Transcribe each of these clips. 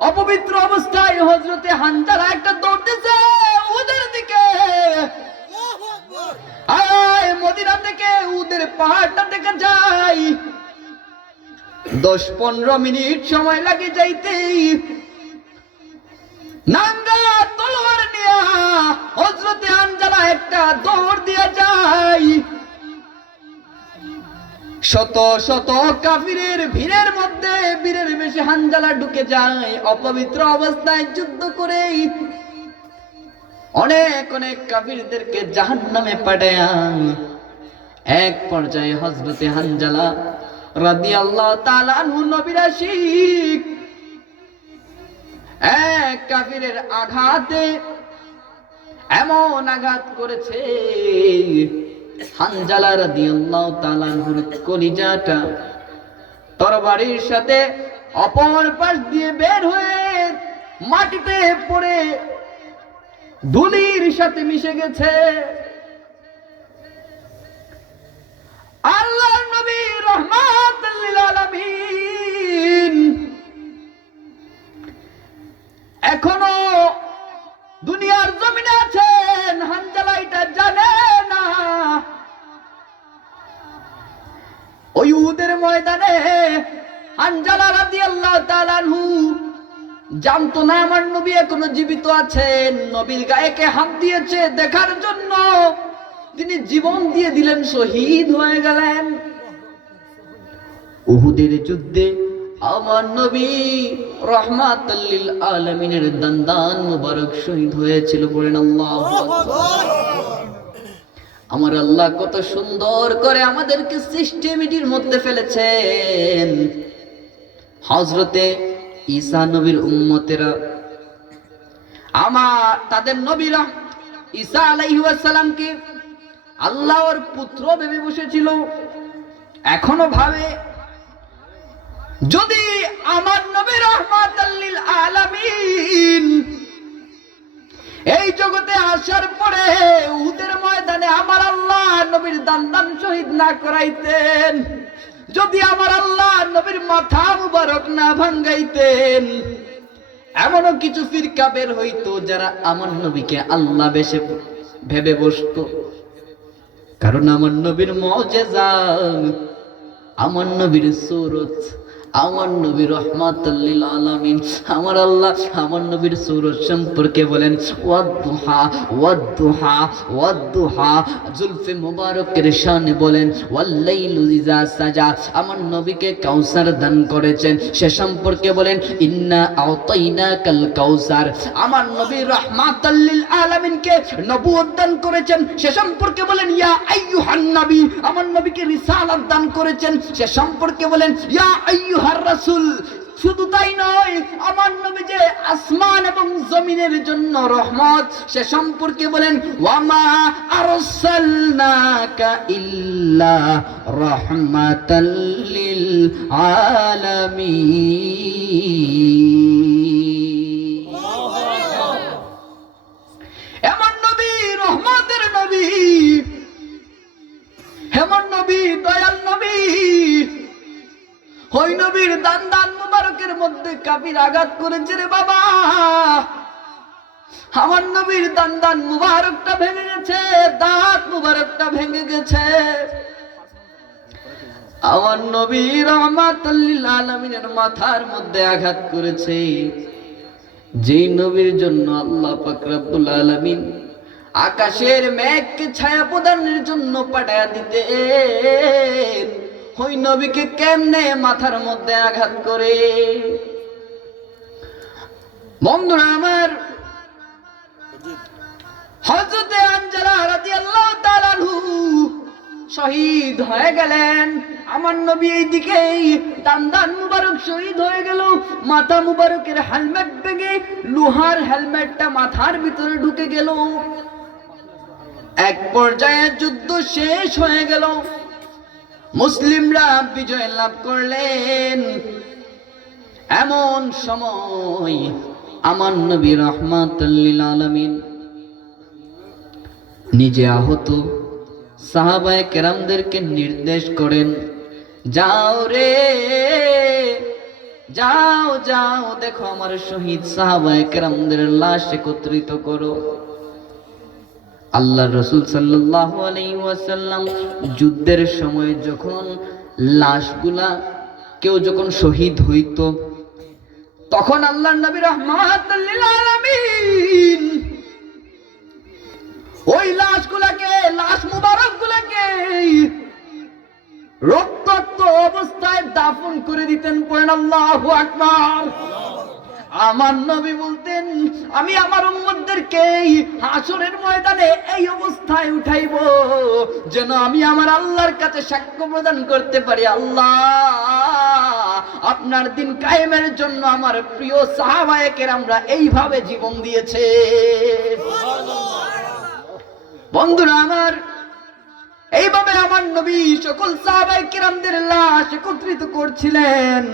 অপবিত্র অবস্থায় হযরতে হানজালা একটা দৌড় দিছে উদের দিকে। আয় মদিনা থেকে উদের পাহাড়টা দেখে যাই, 10-15 মিনিট সময় লাগে যাইতেই নাঙ্গা তলোয়ার নিয়া হযরতে হানজালা একটা দৌড় দিয়া যায়। শত শত কাফিরের ভিড়ের মধ্যে বীরের বেশে হানজালা ঢুকে যায়। অপবিত্র অবস্থায় যুদ্ধ করে অনেক অনেক কাফিরদেরকে জাহান্নামে পাঠায়। এক পর্যায়ে হযরতে হানজালা রাদিয়াল্লাহু তাআলা আনহু নবীর আশিক এক কাফিরের আঘাতে এমন আঘাত করেছে, হানজালা রাদিয়াল্লাহু তাআলা আনহুর কলিজাটা তরবারির সাথে অপর পাশ দিয়ে বের হয়ে মাটিতে পড়ে ধুলির সাথে মিশে গেছে। আল্লাহর নবী রাহমাতুল লিল আলামিন এখনো দুনিয়ার জমিনে আছেন, হানজালা এটা জানে না। ওই উহুদের ময়দানে হানজালা রাদিয়াল্লাহু তাআলা আনহু জানতো না আমার নবী এখনো জীবিত আছেন। নবীর গায়েকে হাত দিয়েছে দেখার জন্য, তিনি জীবন দিয়ে দিলেন, শহীদ হয়ে গেলেন। উহুদের যুদ্ধে আমার নবী রাহমাতুল লিল আলামিনের দান্দান মুবারক শহীদ হয়েছিল। বলেন আল্লাহু আকবার। আমার আল্লাহ কত সুন্দর করে আমাদেরকে সিস্টেমেটির মধ্যে ফেলেছেন। হযরতে ঈসা নবীর উম্মতেরা তাদের নবীরা ঈসা আলাইহিস সালামকে আল্লাহর পুত্র ভেবে বসেছিল। এখনো ভাবে যদি আমার নবী রাহমাতুল লিল আলামিন এই জগতে আসার পরে উহুদের ময়দানে আমার আল্লাহ নবীর দান্দান শহীদ না করাইতেন, যদি আমার আল্লাহ নবীর মাথা মুবারক না ভাঙ্গাইতেন, এমনও কিছু ফিরকা বের হইতো যারা আমার নবীকে আল্লাহ বেশে ভেবে বসতো। কারণ আমার নবীর মুজিজা, আমার নবীর সূরত, আমার নবী রাহমাতুল লিল আলামিন। আমার আল্লাহ আমার নবীর সূরত সম্পর্কে বলেন ওয়াদ-দুহা ওয়াদ-দুহা ওয়াদ-দুহা। জুলফে মুবারকের শানে বলেন ওয়াল-লাইলু ইযা সাজা। আমার নবীকে কাউসার দান করেছেন, সে সম্পর্কে বলেন ইন্না আতাইনাকাল কাউসার। আমার নবী রাহমাতুল লিল আলামিনকে নবুয়ত দান করেছেন, সে সম্পর্কে বলেন ইয়া আইয়ুহান নবী। আমার নবীকে রিসালাত দান করেছেন, সে সম্পর্কে বলেন ইয়া আইয়ুহার রাসূল। শুধু তাই নয়, আমার নবী যে আসমান এবং জমিনের জন্য রহমত, সে সম্পর্কে বলেন ওয়ামা আরসালনাকা ইল্লা রাহমাতাল লিল আলামিন। এমন নবী, রহমতের নবী, এমন নবী, দয়াল নবী। ওই নবীর দান্দান মুবারকের মধ্যে কাফির আঘাত করেছে রে বাবা। আমার নবীর দান্দান মুবারকটা ভেঙে গেছে, দাঁত মুবারকটা ভেঙে গেছে। আমার নবী রাহমাতুল লিল আলামিনের মাথার মধ্যে আঘাত করেছে, যেই নবীর জন্য আল্লাহ পাক রব্বুল আলামিন আকাশের মেঘকে ছায়া প্রদানের জন্য পাঠায়া দিতেন, ওই নবীকে কেমনে মাথার মধ্যে আঘাত করে। বন্ধুরা আমার, হযরতে হানজালা রাদিয়াল্লাহু তাআলা আনহু শহীদ হয়ে গেলেন। আমার নবী এইদিকেই দান্দান মুবারক শহীদ হয়ে গেল। মাথা মুবারকের হেলমেট ভেঙে লোহার হেলমেটটা মাথার ভিতরে ঢুকে গেল। এক পর্যায়ে যুদ্ধ শেষ হয়ে গেল, মুসলিমরা বিজয় লাভ করলেন। এমন সময় আমার নবী রাহমাতুল লিল আলামিন নিজে আহত সাহাবায়ে কেরামদেরকে নির্দেশ করেন, যাও রে যাও যাও দেখো আমার শহীদ সাহাবায়ে কেরামদের লাশ একত্রিত করো। আল্লাহর রাসূল সাল্লাল্লাহু আলাইহি ওয়াসাল্লাম যুদ্ধের সময় যখন লাশগুলা কেউ যখন শহীদ হইত, তখন আল্লাহর নবী রাহমাতুল লিল আলামিন ওই লাশগুলাকে, লাশ মুবারকগুলাকে রক্তাক্ত অবস্থায় দাফন করে দিতেন। পড়েন আল্লাহু আকবার। আমার নবী বলতেন, আমি আমার উম্মতদেরকে হাসরের ময়দানে এই অবস্থায় উঠাইবো যেন আমি আমার আল্লাহর কাছে সাক্ষ্য প্রদান করতে পারি, আল্লাহ আপনার দিন কায়েমের জন্য আমার প্রিয় সাহাবায়ে কেরামরা এইভাবে জীবন দিয়েছে। বন্ধুরা আমার, এইভাবে আমার নবী সকল সাহাবায়ে কেরামদের লাশ একত্রিত করছিলেন।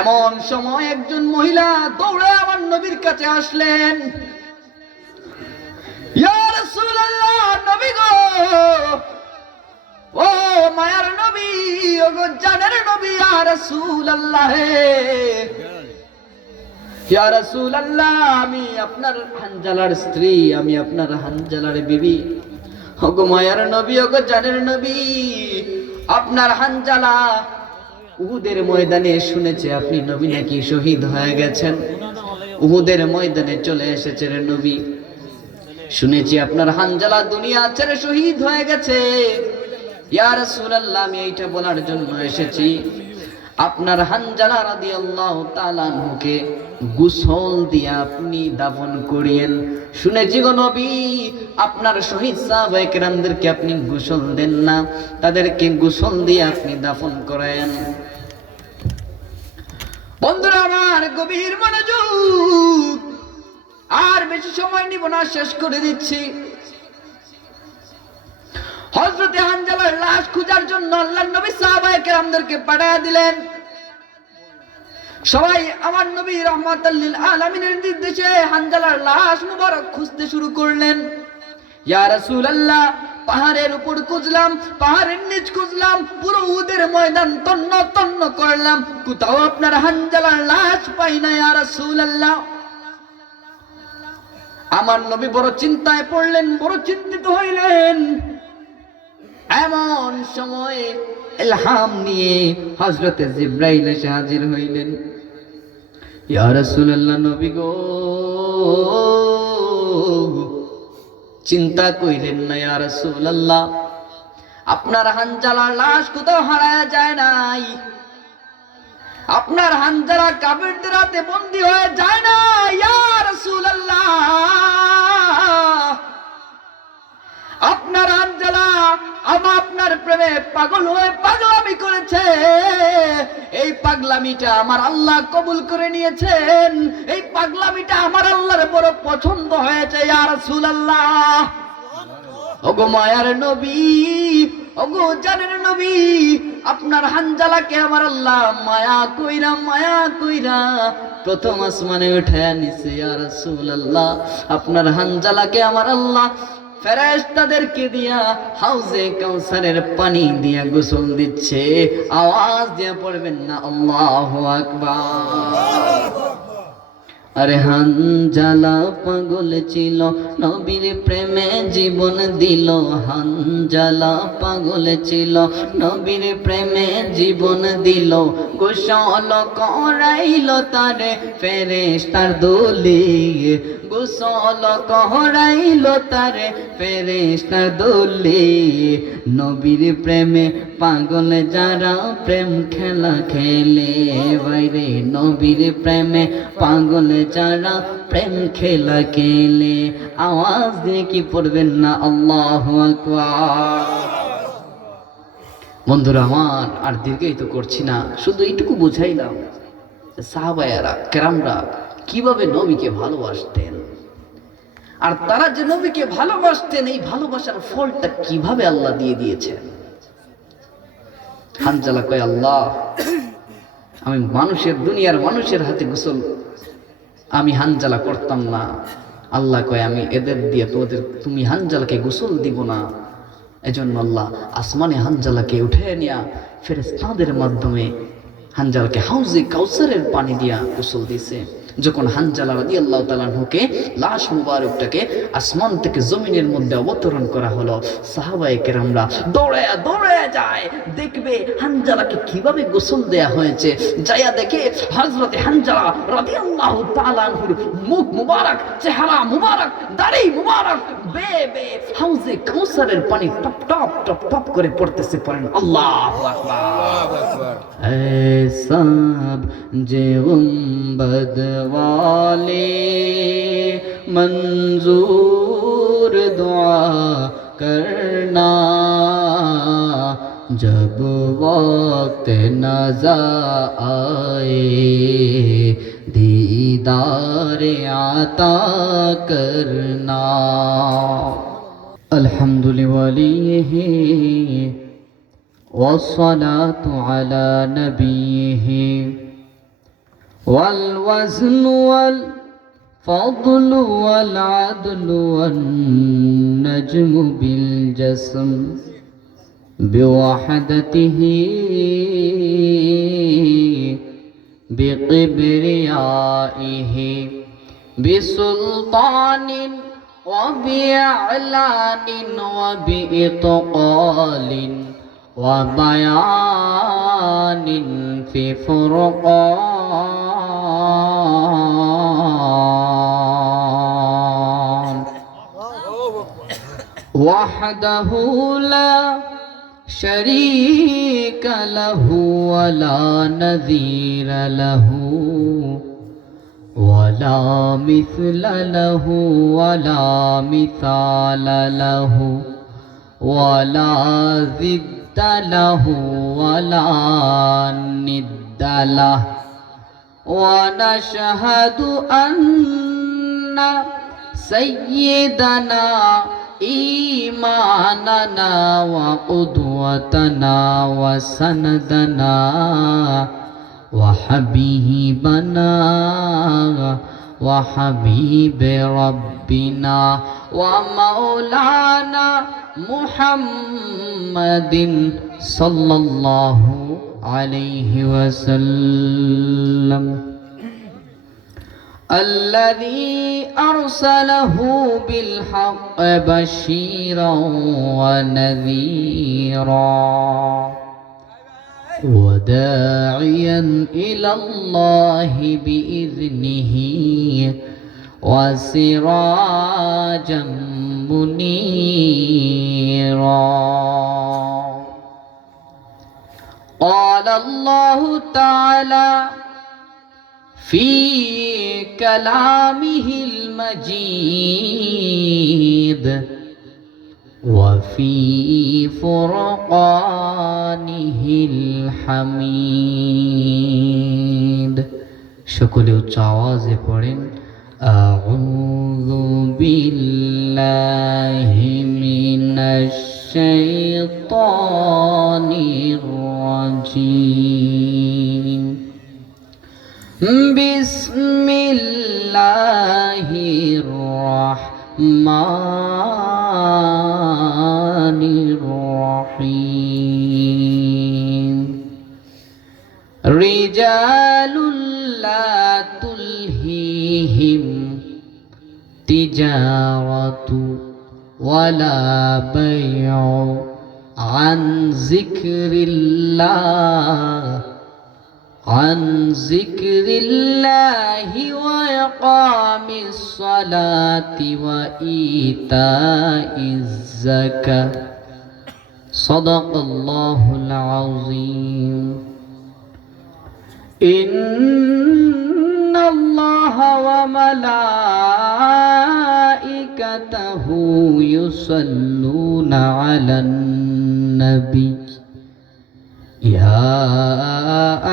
এমন সময় একজন মহিলা দৌড়ে আমার নবীর কাছে আসলেন। ইয়া রাসূলুল্লাহ, নবী গো, ও মায়ার নবী, ও গো জানের নবী, ইয়া রাসূলুল্লাহ, ইয়া রাসূলুল্লাহ, আমি আপনার হানজালার স্ত্রী, আমি আপনার হানজালার বিবি। ও গো মায়ার নবী, ও গো জানের নবী, আপনার হানজালা উহুদের ময়দানে শুনেছে আপনি নবী নাকি শহীদ হয়ে গেছেন, উহুদের ময়দানে চলে এসেছেন নবী। শুনেছি আপনার হানজালা দুনিয়া ছেড়ে শহীদ হয়ে গেছে। ইয়া রাসূলুল্লাহ, আমি এইটা বলার জন্য এসেছি, আপনার হানজালা রাদিয়াল্লাহু তাআলা আনহুকে গোসল দিয়ে আপনি দাফন করিয়েন। শুনেছি গো নবী, আপনার শহীদ সাহাবায়ে কেরামদেরকে আপনি গোসল দেন না, তাদেরকে গোসল দিয়ে আপনি দাফন করেন। বন্ধুরা আমার, গভীর মনোযোগ, আর বেশি সময় নিব না, শেষ করে দিচ্ছি। হযরতে হানজালার লাশ খোঁজার জন্য আল্লাহর নবী সাহাবায়ে কেরামদেরকে পাঠিয়ে দিলেন। সবাই আমার নবী রাহমাতুল লিল আলামিনের নির্দেশে হানজালার লাশ মুবারক খুঁজতে শুরু করলেন। ইয়া রাসূলুল্লাহ, পাহাড়ের উপর খুঁজলাম, পাহাড়ের নিচ খুঁজলাম, পুরো উহুদের ময়দান তন্ন তন্ন করলাম, কোথাও আপনার হানজালার লাশ পাই না ইয়া রাসূলুল্লাহ। আমার নবী বড় চিন্তায় পড়লেন, বড় চিন্তিত হইলেন। এমন সময় ইলহাম নিয়ে হযরতে জিবরাইল এসে হাজির হইলেন। ইয়া রাসূলুল্লাহ, নবী গো, চিন্তা কইলেন না ইয়া রাসূলুল্লাহ, আপনার হানজালার লাশ কোথাও হারায়া যায় নাই, আপনার হানজালা কাফেরদের হাতে বন্দী হয়ে যায় না ইয়া রাসূলুল্লাহ। আপনার হানজালা আপনার প্রেমে পাগল হয়ে পাগলামি করেছে, এই পাগলামিটা আমার আল্লাহ কবুল করে নিয়েছেন, এই পাগলামিটা আমার আল্লাহর বড় পছন্দ হয়েছে ইয়া রাসূলুল্লাহ। ওগো মায়ার নবী, ওগো জানের নবী, আপনার হানজালাকে আমার আল্লাহ মায়া কইরা প্রথম আসমানে উঠায়া নিছে ইয়া রাসূলুল্লাহ। আপনার হানজালাকে আমার আল্লাহ ফেরেশতাদেরকে দিয়া হাউজে কাউসারের পানি দিয়া গোসল দিচ্ছে। আওয়াজ দিয়ে পড়বেন না আল্লাহু আকবার। আরে হানজালা পাগল ছিল, নবীর প্রেমে জীবন দিল। হানজালা পাগল ছিল, নবীর প্রেমে জীবন দিল। গোসল করাইল তারে ফেরেশতার দলে, গোসল করাইল তারে ফেরেশতার দলে। নবীর প্রেমে পাগল যারা প্রেম খেলা খেলে, বাইরে নবীর প্রেমে পাগল যারা প্রেম খেলা খেলে। আওয়াজ দিয়ে কি পড়বেন না আল্লাহু আকবার। বন্ধুরা আমার, আর দীর্ঘায়িত করছি না, শুধু এইটুকু বুঝাইলাম সাহাবায়েরা কেরামরা কিভাবে নবীকে ভালোবাসতেন, আর তারা যে নবীকে ভালোবাসতেন এই ভালোবাসার ফলটা কিভাবে আল্লাহ দিয়ে দিয়েছেন। হানজালা কয়, আল্লাহ আমি দুনিয়ার মানুষের হাতে গোসল আমি হানজালা করতাম না। আল্লাহ কয়, আমি এদের দিয়ে তুমি হানজালাকে গোসল দিব না। এজন্য আল্লাহ আসমানে হানজালাকে উঠে নিয়া ফেরেশতাদের মাধ্যমে হানজালাকে হাউজে কাউসারের পানি দিয়া গোসল দিয়েছে। যখন হানজালা রাদিয়াল্লাহু তাআলা আনহুকে লাশ মুবারকটাকে আসমান থেকে জমিনের মধ্যে অবতরণ করা হলো, সাহাবায়ে কেরামরা দৌড়ে দৌড়ে যায় দেখবে হানজালাকে কিভাবে গোসল দেয়া হয়েছে। যাইয়া দেখে হযরতে হানজালা রাদিয়াল্লাহু তাআলা আনহুর মুখ মুবারক, চেহারা মুবারক, দাড়ি মুবারক বে বে হাউজে কাউসারের পানি টপ টপ টপ টপ করে পড়তেছে। পড়েন আল্লাহু আকবার। আল্লাহু আকবার। এ সব যে গুম্বদ वाले मंजूर दुआ करना जब वक्त नज़र आए दीदार आता करना। अल्हम्दुलिल्लाह वस्सलातु अला नबीही والوزن والفضل والعدل والنجم بالجسم بوحدته بقبريائه بسلطان وبإعلان وبإطقال وبيان في فرقان وحده لا شريك له ولا نذير له ولا مثل له ولا مثال له ولا ضد له ولا ند له ونشهد أن سيدنا إيماننا وقدوتنا وسندنا وحبيبنا وحبيب ربنا ومولانا محمد صلى الله عليه وسلم الذي أرسله بالحق بشيرا ونذيرا وداعيا إلى الله بإذنه وسراجا منيرا. قال الله تعالى في كلامه المجيد وفي فرقانه الحميد. সকলে উচ্চ আওয়াজে পড়েন أعوذ بالله من الشيطان الرجيم. بسم الله الرحمن الرحيم. رجال لا تلهيهم تجارة ولا بيع عن ذكر الله وإقام الصلاة وإيتاء الزكاة. صدق الله العظيم. إن الله وملائكته يصلون على النبي يا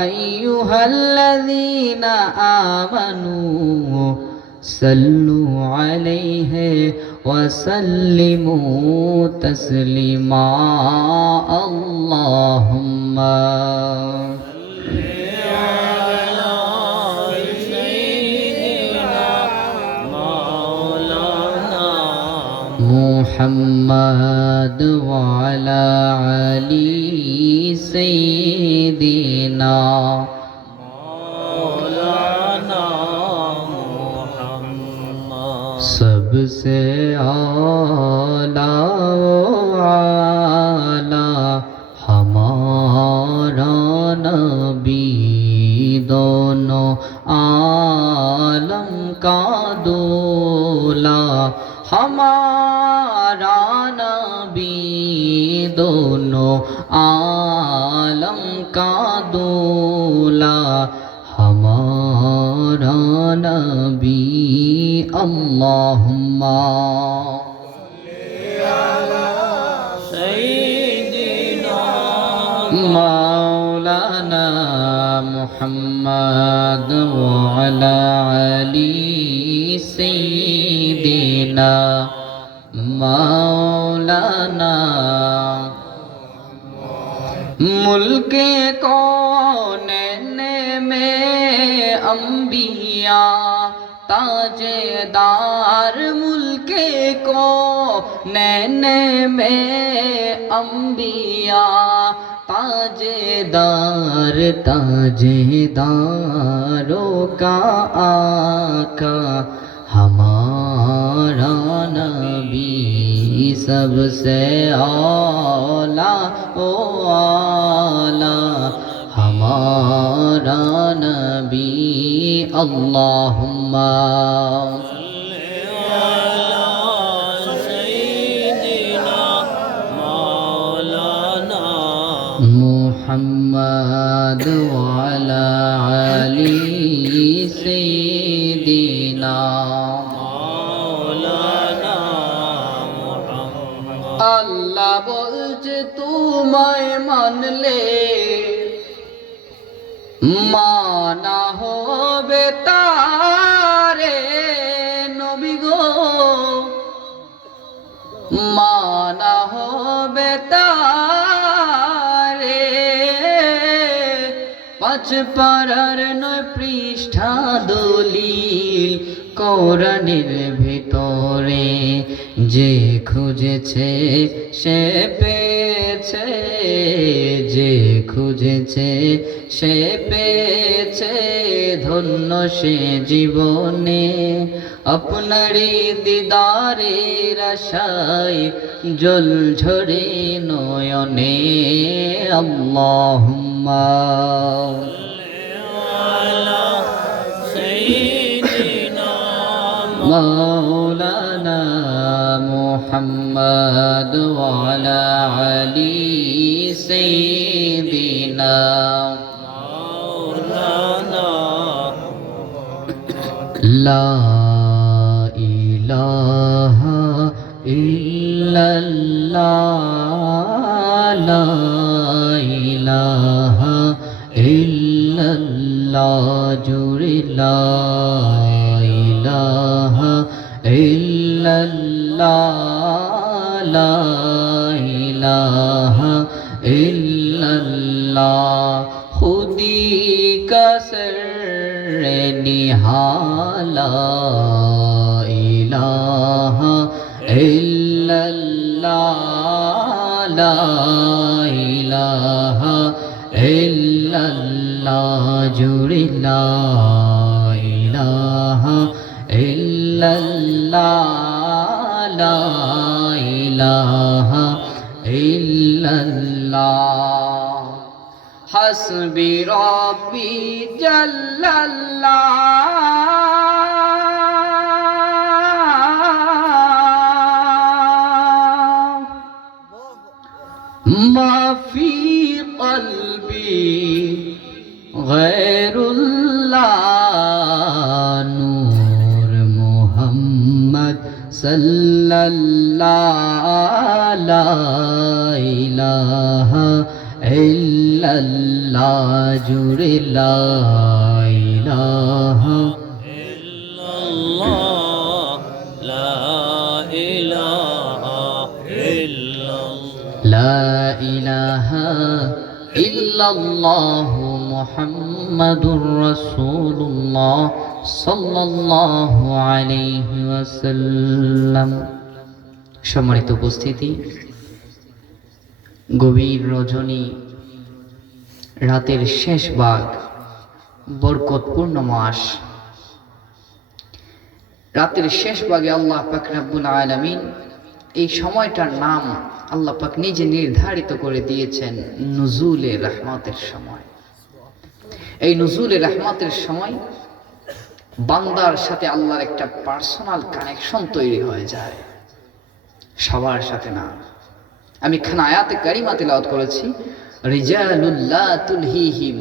أيها الذين آمنوا صلوا عليه وسلموا تسليما. اللهم محمد وعلى علي سيدنا مولانا محمد सबसे आला आला हमारा नबी दोनों आलम का दूल्हा हमारा नबी दोनों आलम का दूल्हा हमारा नबी अल्लाहुम्मा मौलाना मुहम्मद वअला अली सय्यिदिना मौलाना मुल्के कौनैन में अंबिया ताजेदार मुल्के कौनैन में अंबिया ताजेदार ताजेदारों का आका हमारा नबी सबसे आला ओ आला हमारा नबी अल्लाहुम्मा मुहम्मद वाला अली सय्यिदिना मौलाना मुहम्मद अल्लाह बोलছে তোমায় মানলে মানা হবে তারে নবী গো মানা হবে তারে পাঁচ পারার নয় পৃষ্ঠা দলিল কোরআনের ভিতরে যে খুঁজেছে সে পেয়েছে যে খুঁজেছে সে পেয়েছে ধন্য সে জীবনে আপনারই দিদারের আশায় জল ঝরে নয়নে আল্লাহুম্মা مولانا محمد وعلى علي سيدنا مولانا لا إله إلا الله لا إله إلا الله جوري لا إله إلا الله لا إله إلا الله खुदी का सर निहाला इलाहा इल्लल्लाह ला इलाहा इल्लल्लाह जुड़ी ला इलाहा इल्लल्लाह ला इलाहा इल्लल्लाह हस्बी रब्बी जल्लल्लाह मा फी क़ल्बी गैरुल्लाह नूर मुहम्मद सल्लल्लाह ला इलाहा इल्लल्लाह जुड़े ला इलाहा इल्लल्लाह ला इलाहा इल्लल्लाह ला इलाहा इल्लल्लाह मुहम्मदुर रसूलुल्लाह सल्लल्लाहु अलैहि वसल्लम সম্মানিত উপস্থিতি, গভীর রজনী, রাতের শেষ ভাগ, বরকতপূর্ণ মাস। রাতের শেষ ভাগে আল্লাহ পাক রব্বুল আলামিন এই সময়টার নাম আল্লাহ পাক নিজে নির্ধারিত করে দিয়েছেন নুজুলে রহমতের সময়। এই নুজুলে রহমতের সময় বান্দার সাথে আল্লাহর একটা পার্সোনাল কানেকশন তৈরি হয়ে যায়, সবার সাথে না। আমি এখানে আয়াতে কারিমা তিলাওয়াত করেছি, রিজালুল লা তুলহিহিম,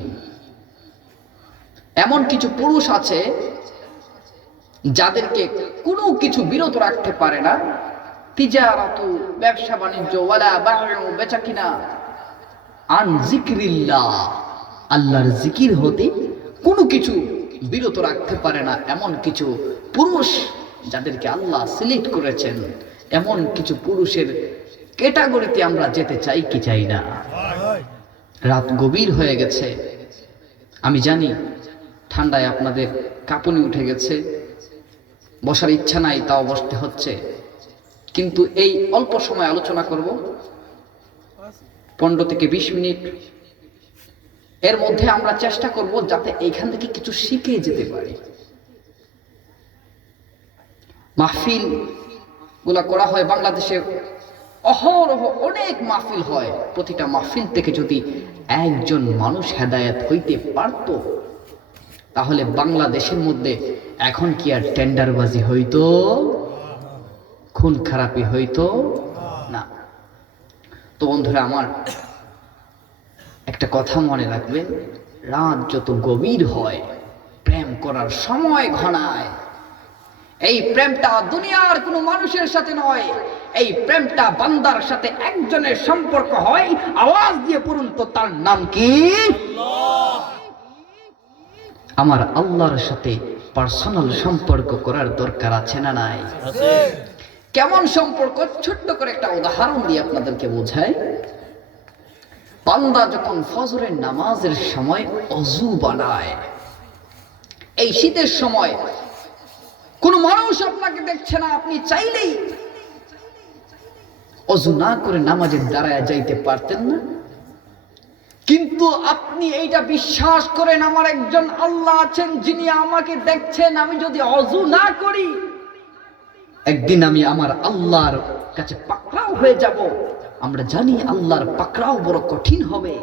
এমন কিছু পুরুষ আছে যাদেরকে কোনো কিছু বিরত রাখতে পারে না, তিজারাতু, ব্যবসা বাণিজ্য, ওয়ালা বায়উ, বেচা কিনা, আন যিকরিল্লাহ, আল্লাহর জিকির হতে কোনো কিছু বিরত রাখতে পারে না। এমন কিছু পুরুষ যাদেরকে আল্লাহ সিলেক্ট করেছেন, এমন কিছু পুরুষের ক্যাটাগরিতে আমরা যেতে চাই কি চাই না? রাত গভীর হয়ে গেছে, আমি জানি ঠান্ডায় আপনাদের কাঁপুনি উঠে গেছে, বসার ইচ্ছা নাই, তাও বসতে হচ্ছে। কিন্তু এই অল্প সময় আলোচনা করব, 15 থেকে 20 মিনিট, এর মধ্যে আমরা চেষ্টা করব যাতে এইখান থেকে কিছু শিখে যেতে পারি। মাহফিল গুলা করা হয় বাংলাদেশে, অহরহ অনেক মাহফিল হয়। প্রতিটা মাহফিল থেকে যদি একজন মানুষ হেদায়েত হইতে পারত, তাহলে বাংলাদেশের মধ্যে এখন কি আর টেন্ডারবাজি হইতো, খুন খারাপি হইতো না। তো বন্ধুরা আমার, একটা কথা মনে রাখবেন, রাত যত গভীর হয় প্রেম করার সময় ঘনায়। এই প্রেমটা দুনিয়ার কোনো মানুষের সাথে নয়, এই প্রেমটা বান্দার সাথে একজনের সম্পর্ক হয়। আওয়াজ দিয়ে পড়ুন তো, তার নাম কি? আমার আল্লাহর সাথে পার্সোনাল সম্পর্ক করার দরকার আছে না নাই? কেমন সম্পর্ক? ছোট্ট করে একটা উদাহরণ দিয়ে আপনাদেরকে বোঝায়। বান্দা যখন ফজরের নামাজের সময় অজু বানায়, এই শীতের সময় কোন মানুষ আপনাকে দেখছে না, আপনি চাইলেই অজু না করে নামাজের দাঁড়ায় যাইতে পারতেন না। কিন্তু আপনি এইটা বিশ্বাস করেন, আমার একজন আল্লাহ আছেন যিনি আমাকে দেখছেন, আমি যদি অজু না করি একদিন আমি আমার আল্লাহর কাছে পাকড়াও হয়ে যাব। আমরা জানি আল্লাহর পাকড়াও বড় কঠিন হবে।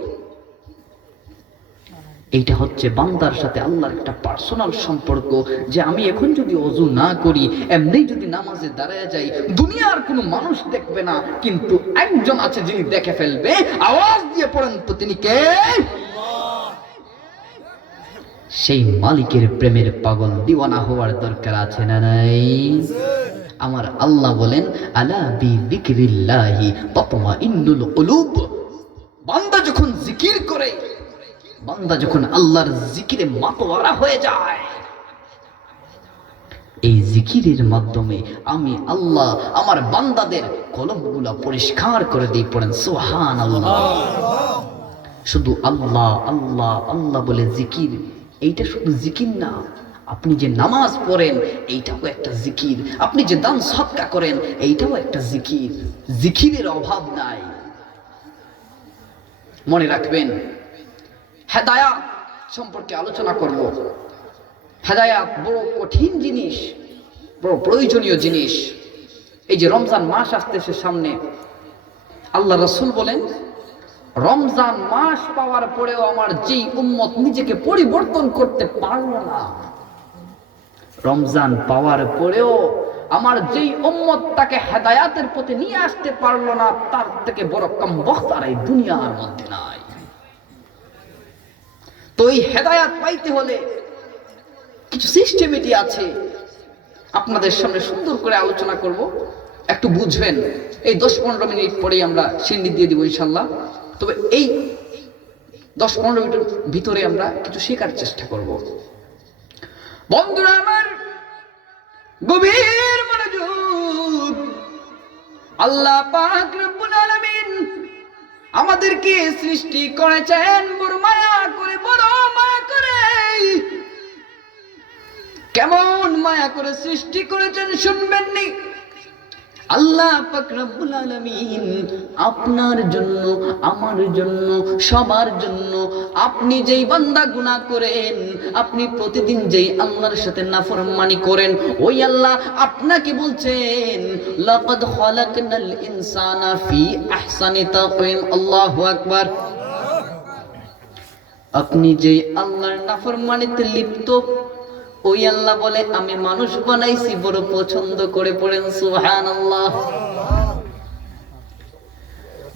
এইটা হচ্ছে বান্দার সাথে আল্লাহর একটা পার্সোনাল সম্পর্ক, যে আমি এখন যদি ওযু না করি, এমনি যদি নামাজে দাঁড়ায় যাই, দুনিয়ার কোনো মানুষ দেখবে না, কিন্তু একজন আছে যিনি দেখে ফেলবে। আওয়াজ দিয়ে পড়েন তো, তিনি কে? সেই মালিকের প্রেমের পাগল দিওয়ানা হওয়ার দরকার আছে না নাই? আমার আল্লাহ বলেন, আলা বিযিকরিল্লাহি তাতমাইন্নুল কুলুব। বান্দা যখন জিকির করে, বান্দা যখন আল্লাহর জিকিরে মাতোয়ারা হয়ে যায়, এই জিকিরের মাধ্যমে আমি আল্লাহ আমার বান্দাদের কলবগুলা পরিষ্কার করে দিই। পড়েন সুবহানাল্লাহ। শুধু আল্লাহ আল্লাহ আল্লাহ বলে জিকির, এইটা শুধু জিকির না। আপনি যে নামাজ পড়েন, এইটাও একটা জিকির। আপনি যে দান সদকা করেন, এইটাও একটা জিকির। জিকিরের অভাব নাই। মনে রাখবেন, হেদায়াত সম্পর্কে আলোচনা করব। হেদায়াত বড় কঠিন জিনিস, বড় প্রয়োজনীয় জিনিস। এই যে রমজান মাস আসতেছে সামনে, আল্লাহ রাসূল বলেন, রমজান মাস পাওয়ার পরেও আমার যেই উম্মত নিজেকে পরিবর্তন করতে পারলো না, রমজান পাওয়ার পরেও আমার যেই উম্মত তাকে হেদায়াতের পথে নিয়ে আসতে পারলো না, তার থেকে বড় কমবখত আর এই দুনিয়ার মধ্যে নাই। তো এই হেদায়াত পাইতে হলে কিছু সিস্টেমেটি আছে, আপনাদের সামনে সুন্দর করে আলোচনা করব, একটু বুঝবেন। এই 10-15 মিনিট পরেই আমরা সিন্নি দিয়ে দিব ইনশাল্লাহ। তবে এই 10-15 মিনিটের ভিতরে আমরা কিছু শেখার চেষ্টা করব। বন্ধুরা আমার, গভীর মনোযোগ। আল্লাহ পাক রব্বুল আলামিন আমাদেরকে সৃষ্টি করেছেন বড় মায়া করে, বড় মায়া করে। কেমন মায়া করে সৃষ্টি করেছেন শুনবেননি? আল্লাহ পাক রব্বুল আলামিন আপনার জন্য, আমার জন্য, সবার জন্য, আপনি যেই বান্দা গুনাহ করেন, আপনি প্রতিদিন যেই আল্লাহর সাথে নাফরমানি করেন, ওই আল্লাহ আপনাকে বলছেন লাকাদ খালাকনাল ইনসানা ফি আহসানি তাকওয়িম। আল্লাহু আকবার। আপনি যেই আল্লাহর নাফরমানিতে লিপ্ত, ওই আল্লাহ বলে আমি মানুষ বানাইছি বড় পছন্দ করে। পড়েন সুবহানাল্লাহ।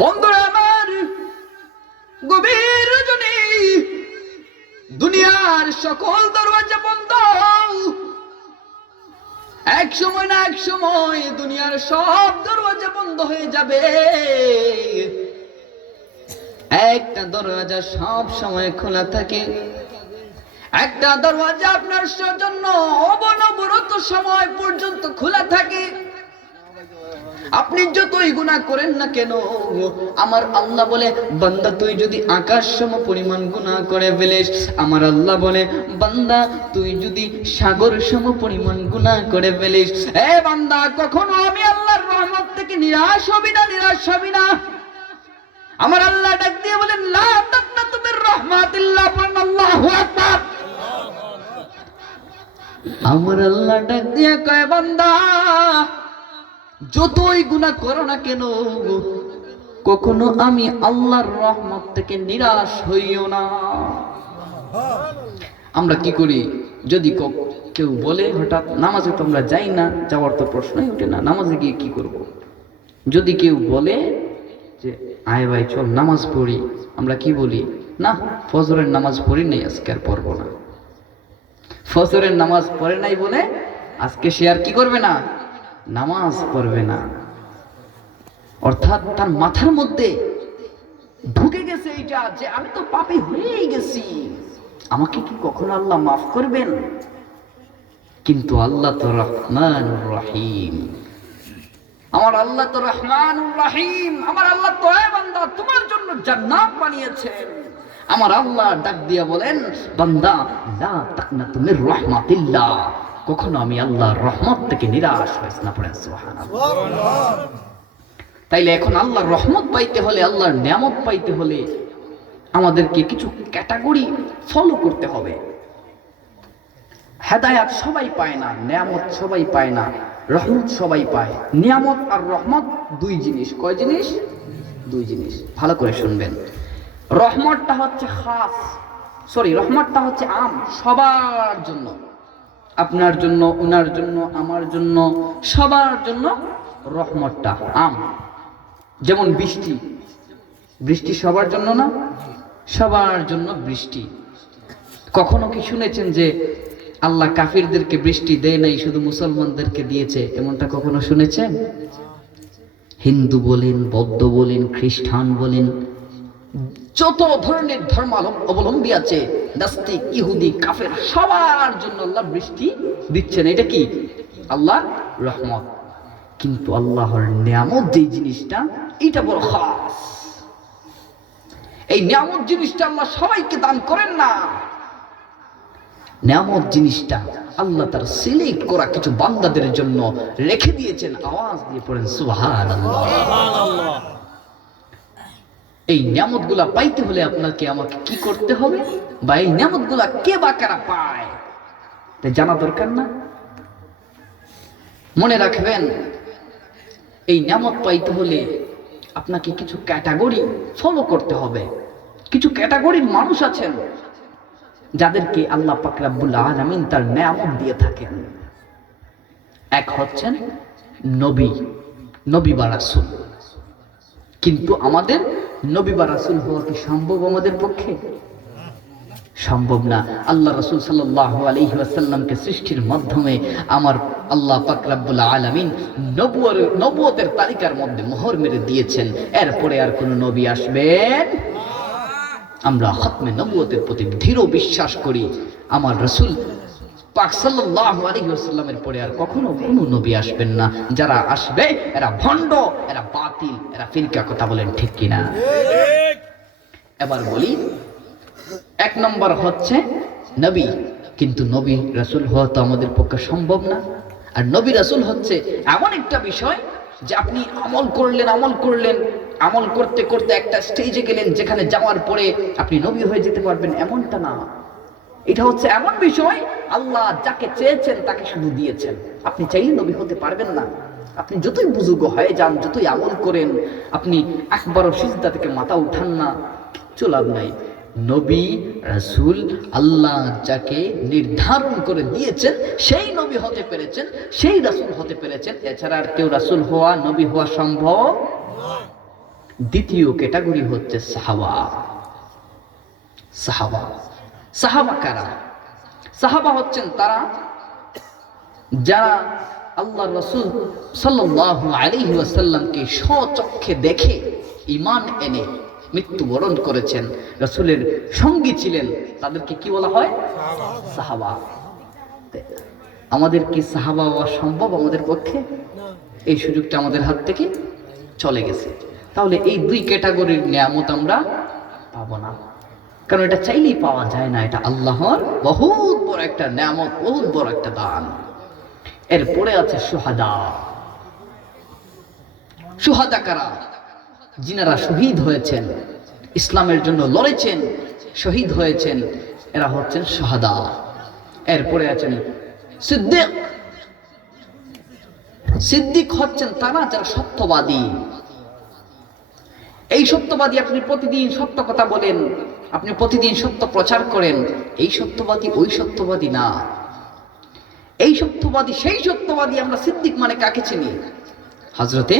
বন্ধুরা আমার, গভীর রজনী, দুনিয়ার সকল দরওয়াজা বন্ধ। এক সময় না এক সময় দুনিয়ার সব দরওয়াজা বন্ধ হয়ে যাবে। একটা দরওয়াজা সব সময় খোলা থাকে, একটা দরওয়াজা আপনার জন্য অনবরত সময় পর্যন্ত খোলা থাকে। আপনি যতই গুনাহ করেন না কেন, আমার আল্লাহ বলে বান্দা তুই যদি আকাশ সম পরিমাণ গুনাহ করে ফেলিস, আমার আল্লাহ বলে বান্দা তুই যদি সাগর সম পরিমাণ গুনাহ করে ফেলিস, এ বান্দা কখনো আমি আল্লাহর রহমত থেকে নিরাশ হবি না, নিরাশ হবি না। আমার আল্লাহ ডাক দিয়ে বলেন লা তাকনাতু মির রাহমাতিল্লাহ। আল্লাহু আকবার। আমার আল্লাহ ডাক দিয়ে কয় বান্দা যতই গুনাহ করো না কেন, কখনো আমি আল্লাহর রহমত থেকে নিরাশ হইও না। আমরা কি করি, যদি কেউ বলে হঠাৎ নামাজে তো আমরা যাই না, যাওয়ার তো প্রশ্নই ওঠে না, নামাজে গিয়ে কি করব। যদি কেউ বলে যে আয় ভাই চল নামাজ পড়ি, আমরা কি বলি, না ফজরের নামাজ পড়ি নাই, আজকে আর পড়বো না। ফজরের নামাজ পড়ে নাই বলে আজকে সে আর কি করবে না, নামাজ পড়বে না। অর্থাৎ তার মাথার মধ্যে ঢুকে গেছে এইটা যে আমি তো পাপী হয়েই গেছি, আমাকে কি কখনো আল্লাহ মাফ করবেন? কিন্তু আল্লাহ তো রহমানুর রহিম। আমার আল্লাহ তো রহমানুর রহিম। আমার আল্লাহ তো এ বান্দা তোমার জন্য জান্নাত বানিয়েছেন। আমার আল্লাহ ডাক দিয়া বলেন বান্দা লা তাকনাতু মির রাহমাতিল্লাহ, কখনো আমি আল্লাহর রহমত থেকে নিরাশ হইস না। পড়েন সুবহানাল্লাহ। তাইলে এখন আল্লাহর রহমত পাইতে হলে, আল্লাহর নিয়ামত পাইতে হলে আমাদেরকে কিছু ক্যাটাগরি ফলো করতে হবে। হেদায়েত সবাই পায় না, নিয়ামত সবাই পায় না, রহমত সবাই পায়। নিয়ামত আর রহমত দুই জিনিস। কয় জিনিস? দুই জিনিস। ভালো করে শুনবেন। রহমতটা হচ্ছে খাস, রহমতটা হচ্ছে আম, সবার জন্য, আপনার জন্য, ওনার জন্য, আমার জন্য, সবার জন্য রহমতটা আম। যেমন বৃষ্টি, বৃষ্টি সবার জন্য না? সবার জন্য বৃষ্টি। কখনো কি শুনেছেন যে আল্লাহ কাফিরদেরকে বৃষ্টি দেয় নাই, শুধু মুসলমানদেরকে দিয়েছে? এমনটা কখনো শুনেছেন? হিন্দু বলেন, বৌদ্ধ বলেন, খ্রিস্টান বলেন, যত ধরনের ধর্ম অবলম্বী আছে, নাস্তিক, ইহুদি, কাফের, সবার জন্য আল্লাহ বৃষ্টি দিচ্ছেন। এটা কি? আল্লাহ রহমত। কিন্তু আল্লাহর নিয়ামত যে জিনিসটা, এটা বড় খাস। এই নিয়ামত জিনিসটা আল্লাহ সবাইকে দান করেন না। নিয়ামত জিনিসটা আল্লাহ তার সিলেক্ট করা কিছু বান্দাদের জন্য রেখে দিয়েছেন। আওয়াজ দিয়ে পড়েন সুবহানাল্লাহ। এই নিয়ামত গুলা পাইতে হলে আপনাকে আমাকে কি করতে হবে, বা এই নিয়ামত গুলা কে বা কারা পায় জানা দরকার না? মনে রাখবেন, এই নিয়ামত পাইতে হলে আপনাকে কিছু ক্যাটাগরি ফলো করতে হবে। কিছু ক্যাটাগরির মানুষ আছেন যাদেরকে আল্লাহ পাক রব্বুল আলামিন তার নিয়ামত দিয়ে থাকেন। এক হচ্ছেন নবী, নবী বা রাসূল। কিন্তু আমাদের নবী বা রাসূল হওয়া কি সম্ভব আমাদের পক্ষে? সম্ভব না। আল্লাহ রাসূল সাল্লাল্লাহু আলাইহি ওয়াসাল্লামকে সৃষ্টির মাধ্যমে আমার আল্লাহ পাক রব্বুল আলামিন নবুয়তের তালিকার মধ্যে মোহর মেরে দিয়েছেন। এরপরে আর কোন নবী আসবেন? আমরা খতমে নবুয়তের প্রতি দৃঢ় বিশ্বাস করি। আমার রাসূল পাক সাল্লাল্লাহু আলাইহি ওয়াসাল্লামের পরে আর কখনো কোনো নবী আসবেন না। যারা আসবে এরা ভণ্ড, এরা বাতিল, এরা ফিরকা। কথা বলেন ঠিক কিনা? এবার বলি, এক নম্বর হচ্ছে নবী। কিন্তু নবী রাসূল হওয়া তো আমাদের পক্ষে সম্ভব না। আর নবী রাসূল হচ্ছে এমন একটা বিষয় যে আপনি আমল করলেন আমল করতে করতে একটা স্টেজে গেলেন যেখানে যাওয়ার পরে আপনি নবী হয়ে যেতে পারবেন, এমনটা না। এটা হচ্ছে এমন বিষয়, আল্লাহ যাকে চেয়েছেন তাকে শুধু দিয়েছেন। আপনি চাইলে নবী হতে পারবেন না। আপনি যতই বুজুর্গ হয়ে যান, যতই আমল করেন, আপনি একবারও সিজদা থেকে মাথা উঠান না, কিচ্ছু লাভ নাই। নবী রাসূল আল্লাহ যাকে নির্ধারণ করে দিয়েছেন সেই নবী হতে পেরেছেন, সেই রাসূল হতে পেরেছেন। এছাড়া আর কেউ রাসূল হওয়া, নবী হওয়া সম্ভব। দ্বিতীয় ক্যাটাগরি হচ্ছে সাহাবা। সাহাবা সাহাবা কারা? সাহাবা হচ্ছেন তারা যারা আল্লাহ রাসূল সাল্লাল্লাহু আলাইহি ওয়াসাল্লামকে স্বচক্ষে দেখে ঈমান এনে মৃত্যুবরণ করেছেন, রাসূলের সঙ্গী ছিলেন, তাদেরকে কি বলা হয়? সাহাবা। আমাদের কি সাহাবা হওয়া সম্ভব আমাদের পক্ষে? এই সুযোগটা আমাদের হাত থেকে চলে গেছে। তাহলে এই দুই ক্যাটাগরির নিয়ামত আমরা পাবো না, কারণ এটা চাইলেই পাওয়া যায় না। এটা আল্লাহর বহুত বড় একটা নিয়ামত, বহুত বড় একটা দান। এরপরে আছে শুহাদা। শুহাদা কারা? যিনারা শহীদ হয়েছেন, ইসলামের জন্য লড়েছেন, শহীদ হয়েছেন, এরা হচ্ছেন শুহাদা। এরপরে আছেন সিদ্দিক। সিদ্দিক হচ্ছেন তারা যারা সত্যবাদী। এই সত্যবাদী, আপনি প্রতিদিন সত্য কথা বলেন, আপনি প্রতিদিন সত্য প্রচার করেন, এই সত্যবাদী ওই সত্যবাদী না। এই সত্যবাদী সেই সত্যবাদী। আমরা সিদ্দিক মানে কাকে চিনি? হযরতে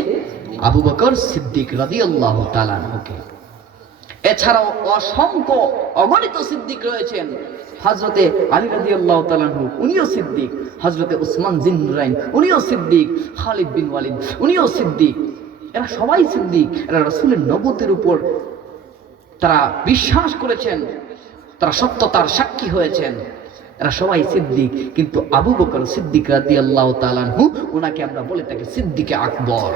আবু বকর সিদ্দিক রাদিয়াল্লাহু তাআলা আনহুকে। এছাড়াও অসংখ্য অগণিত সিদ্দিক রয়েছেন। হযরতে আলী রাদিয়াল্লাহু তাআলা আনহু, উনিও সিদ্দিক। হযরতে উসমান জিন্নুরাইন, উনিও সিদ্দিক। খালিদ বিন ওয়ালিদ, উনিও সিদ্দিক। এরা সবাই সিদ্দিক। এরা রাসূলের নবুয়তের উপর তারা বিশ্বাস করেছেন, তারা সত্যতার সাক্ষী হয়েছেন, এরা সবাই সিদ্দিক। কিন্তু আবু বকর সিদ্দিক রাদিয়াল্লাহু তাআলা আনহু, ওনাকে আমরা বলে থাকি সিদ্দিকে আকবর।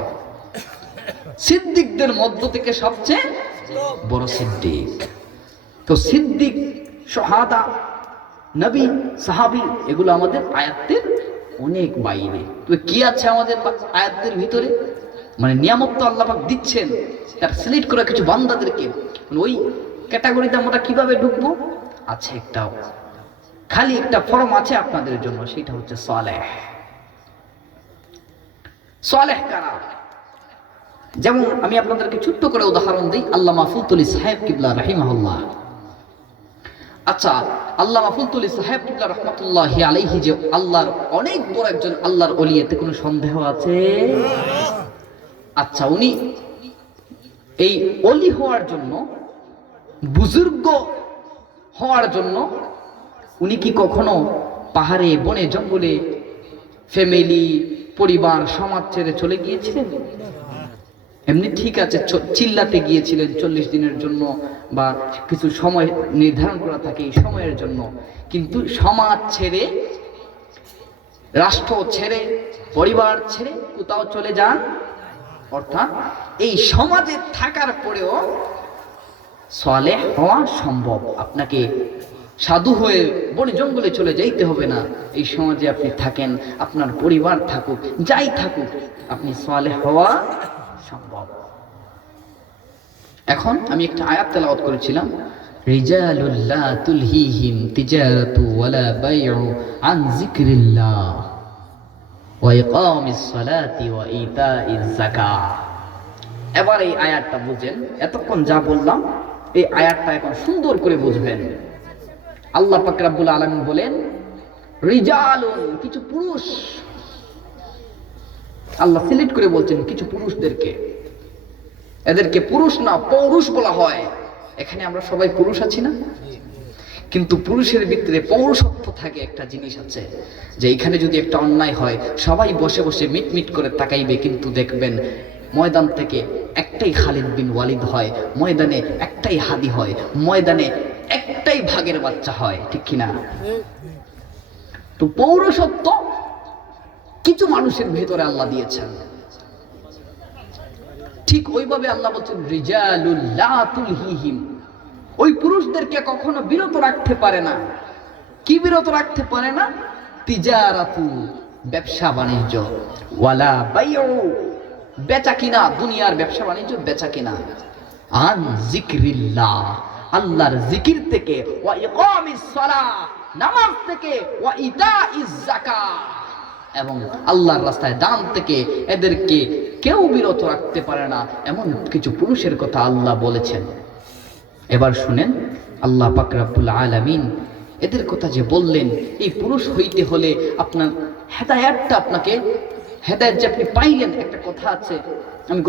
সিদ্দিকদের মধ্য থেকে সবচেয়ে বড় সিদ্দিক। তো সিদ্দিক, শাহাদা, নবী, সাহাবী, এগুলো আমাদের আয়াতের অনেক বাইরে। তো কি আছে আমাদের আয়াতের ভিতরে? মানে নিয়ামত তো আল্লাহ পাক দিচ্ছেন, তার সিলেক্ট করা কিছু বান্দাদেরকে। ওই ক্যাটাগরিতে আমরা কিভাবে ঢুকবো? আছে একটা, খালি একটা ফর্ম আছে আপনাদের জন্য, সেটা হচ্ছে সালেহ। সালেহ কারা? যেমন আমি আপনাদেরকে ছোট্ট করে উদাহরণ দিই। আল্লামা ফুলতুলি সাহেব কিবলা রাহিমাহুল্লাহ। আচ্ছা, আল্লামা ফুলতুলি সাহেব কিবলা রাহমাতুল্লাহি আলাইহি যে আল্লাহর অনেক বড় একজন আল্লাহর ওলি, এতে কোনো সন্দেহ আছে? আচ্ছা, উনি এই ওলি হওয়ার জন্য, বুজুর্গ হওয়ার জন্য উনি কি কখনো পাহাড়ে, বনে, জঙ্গলে, ফ্যামিলি, পরিবার, সমাজ ছেড়ে চলে গিয়েছিলেন? এমনি ঠিক আছে, চিল্লাতে গিয়েছিলেন 40 দিনের জন্য, বা কিছু সময় নির্ধারণ করা থাকে এই সময়ের জন্য। কিন্তু সমাজ ছেড়ে, রাষ্ট্র ছেড়ে, পরিবার ছেড়ে কোথাও চলে যান। অর্থাৎ এই সমাজে থাকার পরেও সালেহ হওয়া সম্ভব। আপনাকে সাধু হয়ে বনে জঙ্গলে চলে যাইতে হবে না। এই সমাজে আপনি থাকেন, আপনার পরিবার থাকুক, যাই থাকুক, আপনি সালেহ হওয়া সম্ভব। এখন আমি একটা আয়াত তেলাওয়াত করেছিলাম, রিজালুল লা তুলহিহিম তিজারাতু ওয়ালা বাইউ আন যিকরিল্লাহ ওয়া ইকামিস সালাতি ওয়া ইতাইজ যাকাত। এবার এই আয়াতটা বুঝেন। এতক্ষণ যা বললাম এই আয়াতটা এখন সুন্দর করে বুঝবেন। আল্লাহ পাক রব্বুল আলামিন বলেন রিজালুন, কিছু পুরুষ। আল্লাহ সিলেক্ট করে বলছেন কিছু পুরুষদেরকে। এদেরকে পুরুষ না পৌরুষ বলা হয়। এখানে আমরা সবাই পুরুষ আছি না? কিন্তু পুরুষের ভিতরে পৌরুষত্ব থাকে, একটা জিনিস আছে যে এখানে যদি একটা অন্যায় হয় সবাই বসে বসে মিটমিট করে তাকাইবে, কিন্তু দেখবেন ময়দান থেকে একটাই খালিদ বিন ওয়ালিদ হয়, ময়দানে একটাই হাদি হয়, ময়দানে একটাই ভাগের বাচ্চা হয়, ঠিক কিনা? তো পৌরসত্ব কিছু মানুষের ভিতরে আল্লাহ দিয়েছেন। ঠিক ওইভাবে আল্লাহ বলছেন রিজালুল লা তুলহিহিম, ওই পুরুষদেরকে কখনো বিরত রাখতে পারে না। কি বিরত রাখতে পারে না? তিজারাতু, ব্যবসা বাণিজ্য, ওয়ালা বাইউ, বেচা কিনা, দুনিয়ার ব্যবসা বাণিজ্য বেচা কিনা। আন জিক্রিল্লাহ, আল্লাহর জিকির থেকে, ওয়া ইকামিস সালাহ, নামাজ থেকে, ওয়া ইতাইজ যাকাত, এবং আল্লাহর রাস্তায় দান থেকে এদেরকে কেউ বিরত রাখতে পারে না, এমন কিছু পুরুষের কথা আল্লাহ বলেছেন। এবার শুনেন, আল্লাহ পাক রব্বুল আলামিন এদের কথা যে বললেন, এই পুরুষ হইতে হলে আপনার হেদায়েতটা, আপনাকে হেদায়েত যে আপনি পাইলেন, একটা কথা আছে, আমি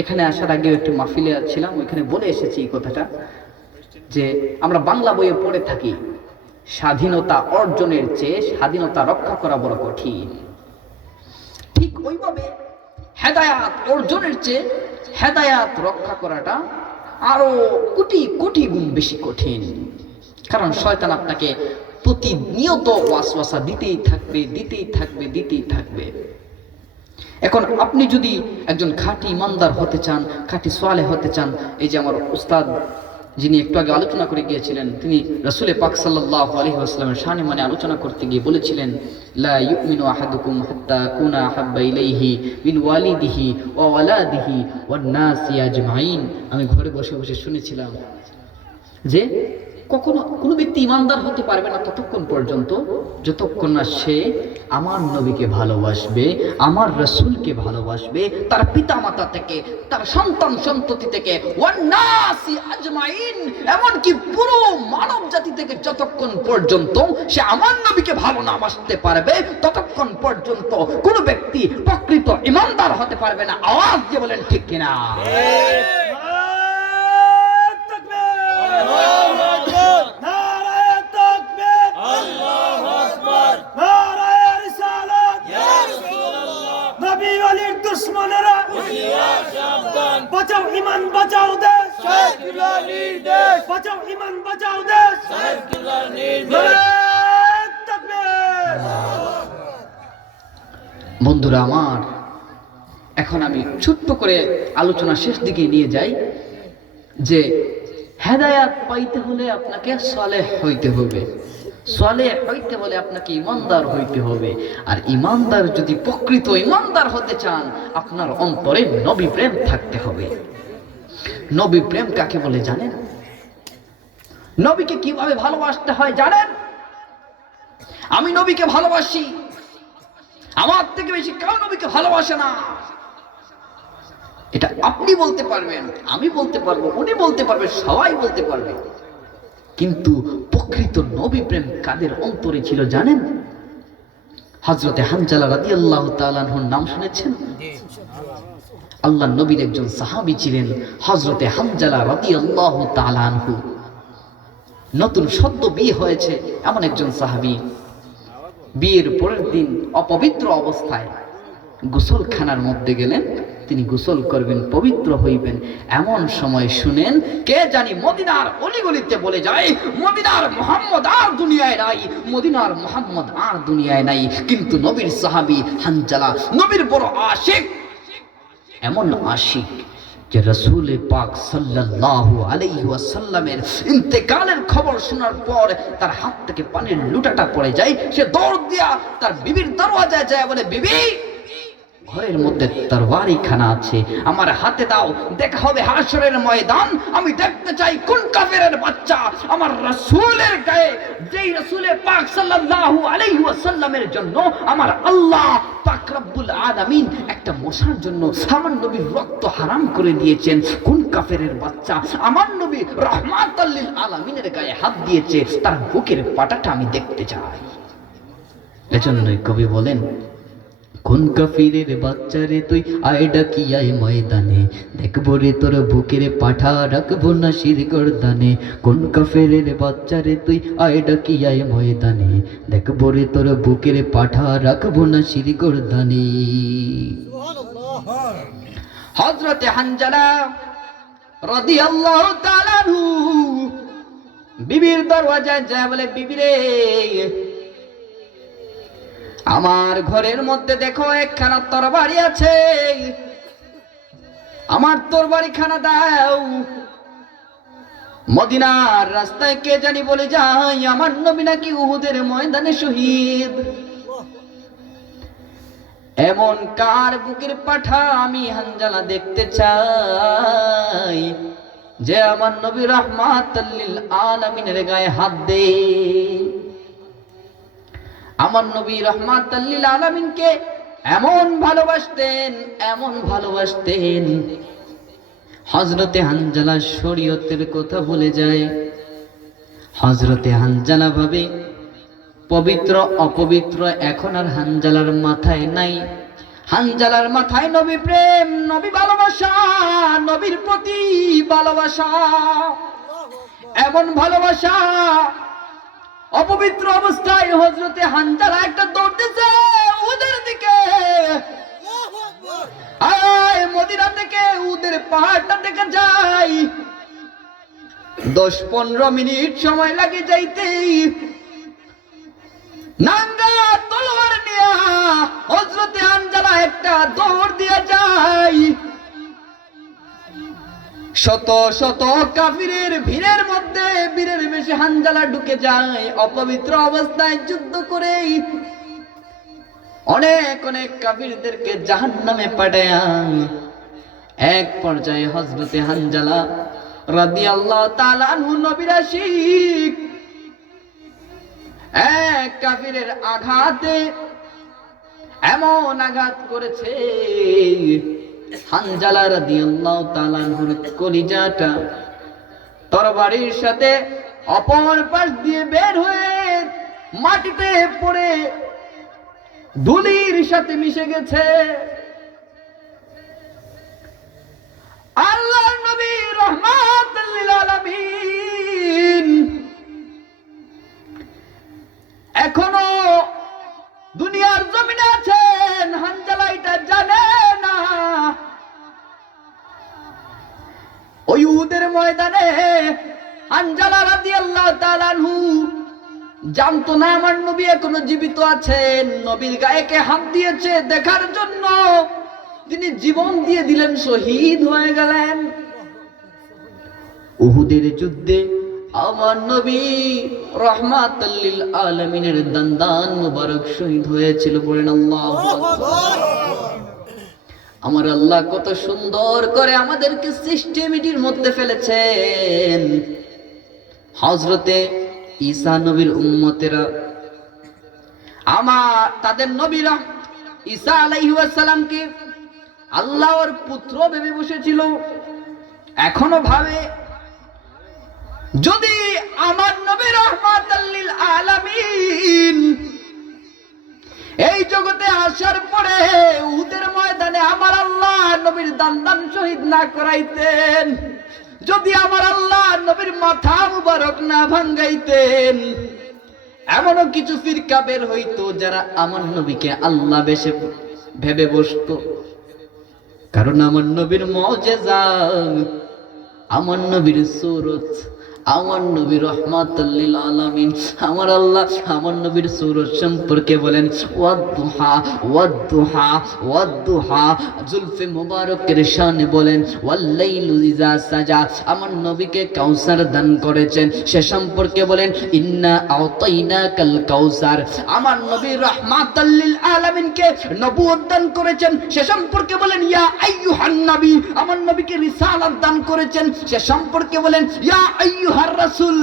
এখানে আসার আগে একটু মাহফিলে ছিলাম, ওইখানে বলে এসেছি এই কথাটা, যে আমরা বাংলা বইয়ে পড়ে থাকি, স্বাধীনতা অর্জনের চেয়ে স্বাধীনতা রক্ষা করা বড় কঠিন। ঠিক ওইভাবে হেদায়াত অর্জনের চেয়ে হেদায়াত রক্ষা করাটা আরো কোটি কোটি গুণ বেশি কঠিন। কারণ শয়তান আপনাকে প্রতিনিয়ত ওয়াসওয়াসা দিতেই থাকবে। এখন আপনি যদি একজন খাঁটি ইমানদার হতে চান, খাঁটি সোয়ালে হতে চান, এই যে আমার উস্তাদ যিনি একটু আগে আলোচনা করে গিয়েছিলেন, তিনি রাসূল পাক সাল্লাল্লাহু আলাইহি ওয়াসাল্লামের শানে মানে আলোচনা করতে গিয়ে বলেছিলেন, লা ইউমিনু আহাদুকুম হাত্তা কুনা হাব্বা ইলাইহি মিন ওয়ালিদিহি ওয়া ওয়ালাদিহি ওয়ান নাসি আজমাইন। আমি ঘরে বসে বসে শুনেছিলাম যে কখনো কোনো ব্যক্তি ইমানদার হতে পারবে না ততক্ষণ পর্যন্ত যতক্ষণ না সে আমার নবীকে ভালোবাসবে, আমার রাসূলকে ভালোবাসবে, তার পিতামাতা থেকে, তার সন্তান সন্ততি থেকে, ওয়ান নাসি আজমাইন, এমনকি পুরো মানব জাতি থেকে যতক্ষণ পর্যন্ত সে আমার নবীকে ভালো না বাসতে পারবে ততক্ষণ পর্যন্ত কোনো ব্যক্তি প্রকৃত ইমানদার হতে পারবে না। আওয়াজ দিয়ে বলেন ঠিক কিনা? বাঁচাও ইমান, বাঁচাও দেশ, বাঁচাও ইমান, বাঁচাও দেশ। বন্ধুরা আমার, এখন আমি ছোট্ট করে আলোচনা শেষ দিকে নিয়ে যাই, যে হেদায়াত পাইতে হলে আপনাকে সালেহ হইতে হবে, সালেহ হইতে হলে আপনাকে ইমানদার হইতে হবে। আর ইমানদার যদি প্রকৃত ইমানদার হতে চান, আপনার অন্তরে নবী প্রেম থাকতে হবে। নবী প্রেম কাকে বলে জানেন? নবীকে কিভাবে ভালোবাসতে হয় জানেন? আমি নবীকে ভালোবাসি, আমার থেকে বেশি কেউ নবীকে ভালোবাসে না, এটা আপনি বলতে পারবেন, আমি বলতে পারবো, উনি বলতে পারবে, সবাই বলতে পারবে। কিন্তু প্রকৃত নবী প্রেম কাদের অন্তরে ছিল জানেন? হযরতে হানজালা রাদিয়াল্লাহু তাআলা আনহুর নাম শুনেছেন? আল্লাহর নবীর একজন সাহাবী ছিলেন হযরতে হানজালা রাদিয়াল্লাহু তাআলা আনহু। নতুন সদ্য বিয়ে হয়েছে এমন একজন সাহাবী, বিয়ের পরের দিন অপবিত্র অবস্থায় গোসলখানার মধ্যে গেলেন, তিনি গোসল করবেন, পবিত্র হইবেন, এমন সময় শুনেন কে জানি মদিনার অলিগলিতে বলে যায়, মদিনার মুহাম্মদ আর দুনিয়ায় নাই, মদিনার মুহাম্মদ আর দুনিয়ায় নাই। কিন্তু নবীর সাহাবী হানজালা নবীর বড় আশিক, এমন আশিক যে রাসূল পাক সাল্লাল্লাহু আলাইহি ওয়াসাল্লামের ইন্তেকালের খবর শোনার পর তার হাত থেকে পানির লুটাটা পড়ে যায়, সে দৌড় দিয়া তার বিবির দরওয়াজায় যায়, বলে, বিবি, ঘরের মধ্যে তরবারি খানা আছে, আমার হাতে দাও, দেখা হবে হাশরের ময়দান। আমি দেখতে চাই কোন কাফেরের বাচ্চা আমার রাসূলের গায়ে, যেই রাসূল পাক সাল্লাল্লাহু আলাইহি ওয়াসাল্লামের জন্য আমার আল্লাহ পাক রব্বুল আলামিন একটা মশার জন্য আমার নবীর রক্ত হারাম করে দিয়েছেন, কোন কাফেরের বাচ্চা আমার নবী রাহমাতাল লিল আলামিনের গায়ে হাত দিয়েছে, তার বুকের পাটাটা আমি দেখতে চাই। এজন্যই কবি বলেন, কোন কাফিরের বাচ্চারে তুই আয় ডাকিয়ায় ময়দানে, দেখবো রে তোর বুকের পাঠা, রাখবো না শির গর্দানে। কোন কাফিরের বাচ্চারে তুই আয় ডাকিয়ায় ময়দানে, দেখবো রে তোর বুকের পাঠা, রাখবো না শির গর্দানে। হযরতে হানজালা রাদিয়াল্লাহু তাআলা আনহু বিবির দরওয়াজায় যায়, বলে, বিবি রে, আমার ঘরের মধ্যে দেখো একখানা তরবারি আছে, আমার তরবারি খানা দাও। মদিনার রাস্তায় কে জানি বলে যায় আমার নবী নাকি উহুদের ময়দানে শহীদ। এমন কার বুকের পাঠা আমি হানজালা দেখতে চাই যে আমার নবী রাহমাতাল লিল আলামিনের গায়ে হাত দে। আমার নবী রাহমাতাল লিল আলামিনকে এমন ভালোবাসতেন হযরতে হানজালা শরীয়তের কথা ভুলে যায়। হযরতে হানজালা ভাবে পবিত্র অপবিত্র এখন আর হানজালার মাথায় নাই। হানজালার মাথায় নবী প্রেম, নবী ভালোবাসা, নবীর প্রতি ভালোবাসা, এমন ভালোবাসা অপবিত্র অবস্থায় হযরতে হানজালা একটা দৌড় দিছে উদের দিকে। আয় মদিনা থেকে উদের পাহাড়টা দেখে যাই, 10-15 মিনিট সময় লাগে যাইতেই নাঙ্গা তলোয়ার নিয়া হযরতে হানজালা একটা দৌড় দিয়ে যায়। শত শত কাফিরের ভিড়ের মধ্যে বীরের বেশে হানজালা ঢুকে যায় অপবিত্র অবস্থায় যুদ্ধ করে। অনেক অনেক কাফিরদেরকে জাহান্নামে পাঠায়। এক পর্যায়ে হযরতে হানজালা রাদিয়াল্লাহু তাআলা আনহু নবীর আশিক এক কাফিরের আঘাতে এমন আঘাত করেছে হানজালা রাদিয়াল্লাহু তাআলা আনহুর কলিজাটা তরবারির সাথে অপর পাশ দিয়ে বের হয়ে মাটিতে পড়ে ধুলির সাথে মিশে গেছে। আল্লাহর নবী রাহমাতুল লিল আলামিন এখনো দুনিয়ার জমিনে আছেন, হানজালা এটা জানে না। ওই উহুদের ময়দানে হানজালা রাদিয়াল্লাহু তাআলা আনহু জানতো না আমার নবী এখনো জীবিত আছেন। নবীর গায়ে কে হাত দিয়েছে দেখার জন্য তিনি জীবন দিয়ে দিলেন, শহীদ হয়ে গেলেন। উহুদের যুদ্ধে আমার নবী রাহমাতুল লিল আলামিনের দান্দান মুবারক শহীদ হয়েছিল। বলেন আল্লাহু আকবার। আমার আল্লাহ কত সুন্দর করে আমাদেরকে সিস্টেমেটির মধ্যে ফেলেছেন। হযরতে ঈসা নবীর উম্মতেরা তাদের নবীরা ঈসা আলাইহিস সালামকে আল্লাহর পুত্র ভেবে বসেছিল। এখনো ভাবে যদি আমার নবী রাহমাতুল লিল আলামিন এই জগতে আসার পরে উহুদের ময়দানে আমার আল্লাহ নবীর দান্দান শহীদ না করাইতেন, যদি আমার আল্লাহ নবীর মাথা মুবারক না ভাঙ্গাইতেন, এমনও কিছু ফিরকা বের হইতো যারা আমার নবীকে আল্লাহ ভেবে বসতো। কারণ আমার নবীর মুজিজা, আমার নবীর সূরত, আমার নবী রাহমাতুল লিল আলামিন। আমার আল্লাহ আমার নবীর সূরত সম্পর্কে বলেন ওয়াদ-দুহা ওয়াদ-দুহা ওয়াদ-দুহা। জুলফে মুবারকের শানে বলেন ওয়াল-লাইলু ইযা সাজা। আমার নবীকে কাউসার দান করেছেন, সে সম্পর্কে বলেন ইন্না আতাইনাকাল কাউসার। আমার নবী রাহমাতুল লিল আলামিনকে নবুয়ত দান করেছেন, সে সম্পর্কে বলেন ইয়া আইয়ুহান নবী। আমার নবীকে রিসালাত দান করেছেন, সে সম্পর্কে বলেন ইয়া আইয়ুহার রাসূল।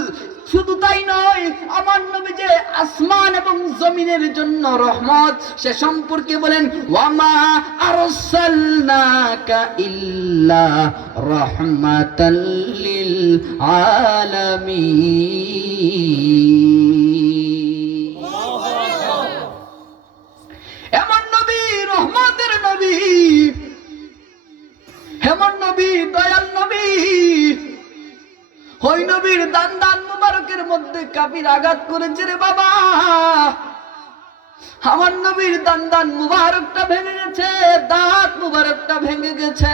শুধু তাই নয়, আমার নবী যে আসমান এবং জমিনের জন্য রহমত, সে সম্পর্কে বলেন ওয়ামা আরসালনাকা ইল্লা রাহমাতাল লিল আলামিন। এমন নবী, রহমতের নবী, এমন নবী, দয়াল নবী। ওই নবীর দান্দান মুবারকের মধ্যে কাফির আঘাত করেছে রে বাবা। আমার নবীর দান্দান মুবারকটা ভেঙে গেছে, দাঁত মুবারকটা ভেঙে গেছে।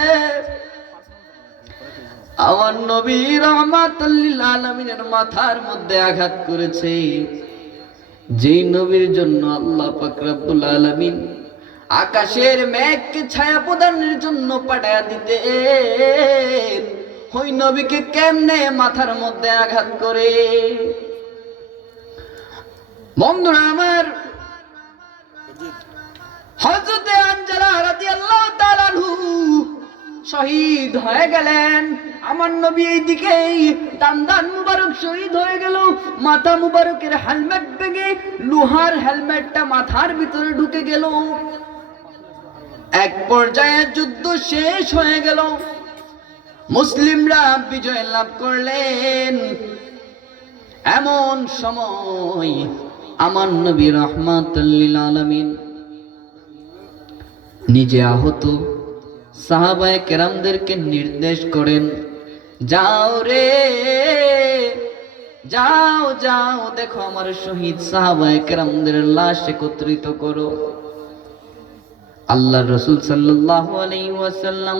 আমার নবী রাহমাতুল লিল আলামিনের মাথার মধ্যে আঘাত করেছে, যেই নবীর জন্য আল্লাহ পাক রব্বুল আলামিন আকাশের মেঘকে ছায়া প্রদানের জন্য পাঠায়া দিতেন। ওই নবীকে কেমনে মাথার মধ্যে আঘাত করে। বন্ধুরা আমার, হযরতে রাদিয়াল্লাহু তাআলা আনহু শহীদ হয়ে গেলেন। আমার নবী এইদিকেই দান মুবারক শহীদ হয়ে গেল। মাথা মুবারকের হেলমেট ভেঙে লোহার হেলমেটটা মাথার ভিতরে ঢুকে গেল। এক পর্যায়ে যুদ্ধ শেষ হয়ে গেল, মুসলিমরা বিজয় লাভ করলেন। এমন সময় আমার নবী রাহমাতুল লিল আলামিন নিজে আহত সাহাবায়ে কেরামদেরকে নির্দেশ করেন, যাও রে যাও যাও, দেখো আমার শহীদ সাহাবায়ে কেরামদের লাশ একত্রিত করো। আল্লাহর রাসূল সাল্লাল্লাহু আলাইহি ওয়াসাল্লাম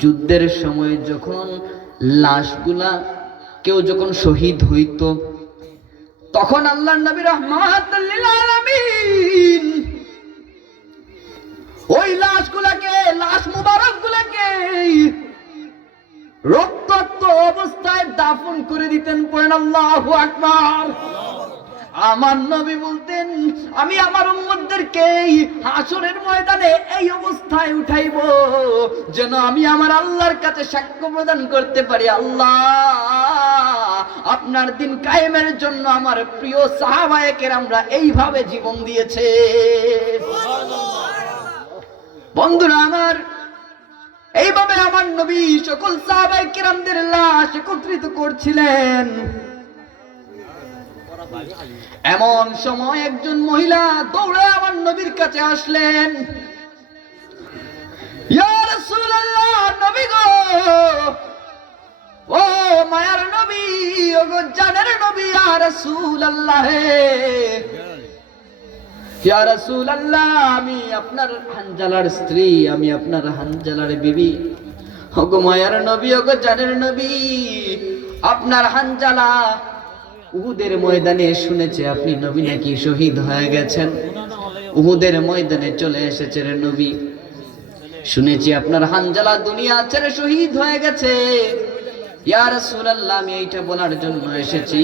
যুদ্ধের সময় যখন লাশগুলা কেউ যখন শহীদ হইতো, তখন আল্লাহর নবী রাহমাতুল লিল আলামিন ওই লাশগুলাকে, লাশ মুবারকগুলাকে রক্তাক্ত অবস্থায় দাফন করে দিতেন। পড়েন আল্লাহু আকবার। আমার নবী বলতেন, আমি আমার উম্মতদেরকে হাসরের ময়দানে এই অবস্থায় উঠাইবো যেন আমি আমার আল্লাহর কাছে সাক্ষ্য প্রদান করতে পারি, আল্লাহ আপনার দিন কায়েমের জন্য আমার প্রিয় সাহাবায়ে কেরামরা এইভাবে জীবন দিয়েছে। বন্ধুরা আমার, এইভাবে আমার নবী সকল সাহাবায়ে কেরামদের লাশ একত্রিত করছিলেন। এমন সময় একজন মহিলা দৌড়ে আমার নবীর কাছে আসলেন। ইয়া রাসূলুল্লাহ, নবী গো, ও মায়ার নবী, ও গো জানের নবী, ইয়া রাসূলুল্লাহ, ইয়া রাসূলুল্লাহ, আমি আপনার হানজালার স্ত্রী, আমি আপনার হানজালার বিবি। ও গো মায়ার নবী, ও গো জানের নবী, আপনার হানজালা উহুদের ময়দানে শুনেছে আপনি নবী নাকি শহীদ হয়ে গেছেন। উহুদের ময়দানে চলে এসেছেন নবী, শুনেছি আপনার হানজালা দুনিয়া ছেড়ে শহীদ হয়ে গেছে। ইয়া রাসূলুল্লাহ, আমি এইটা বলার জন্য এসেছি,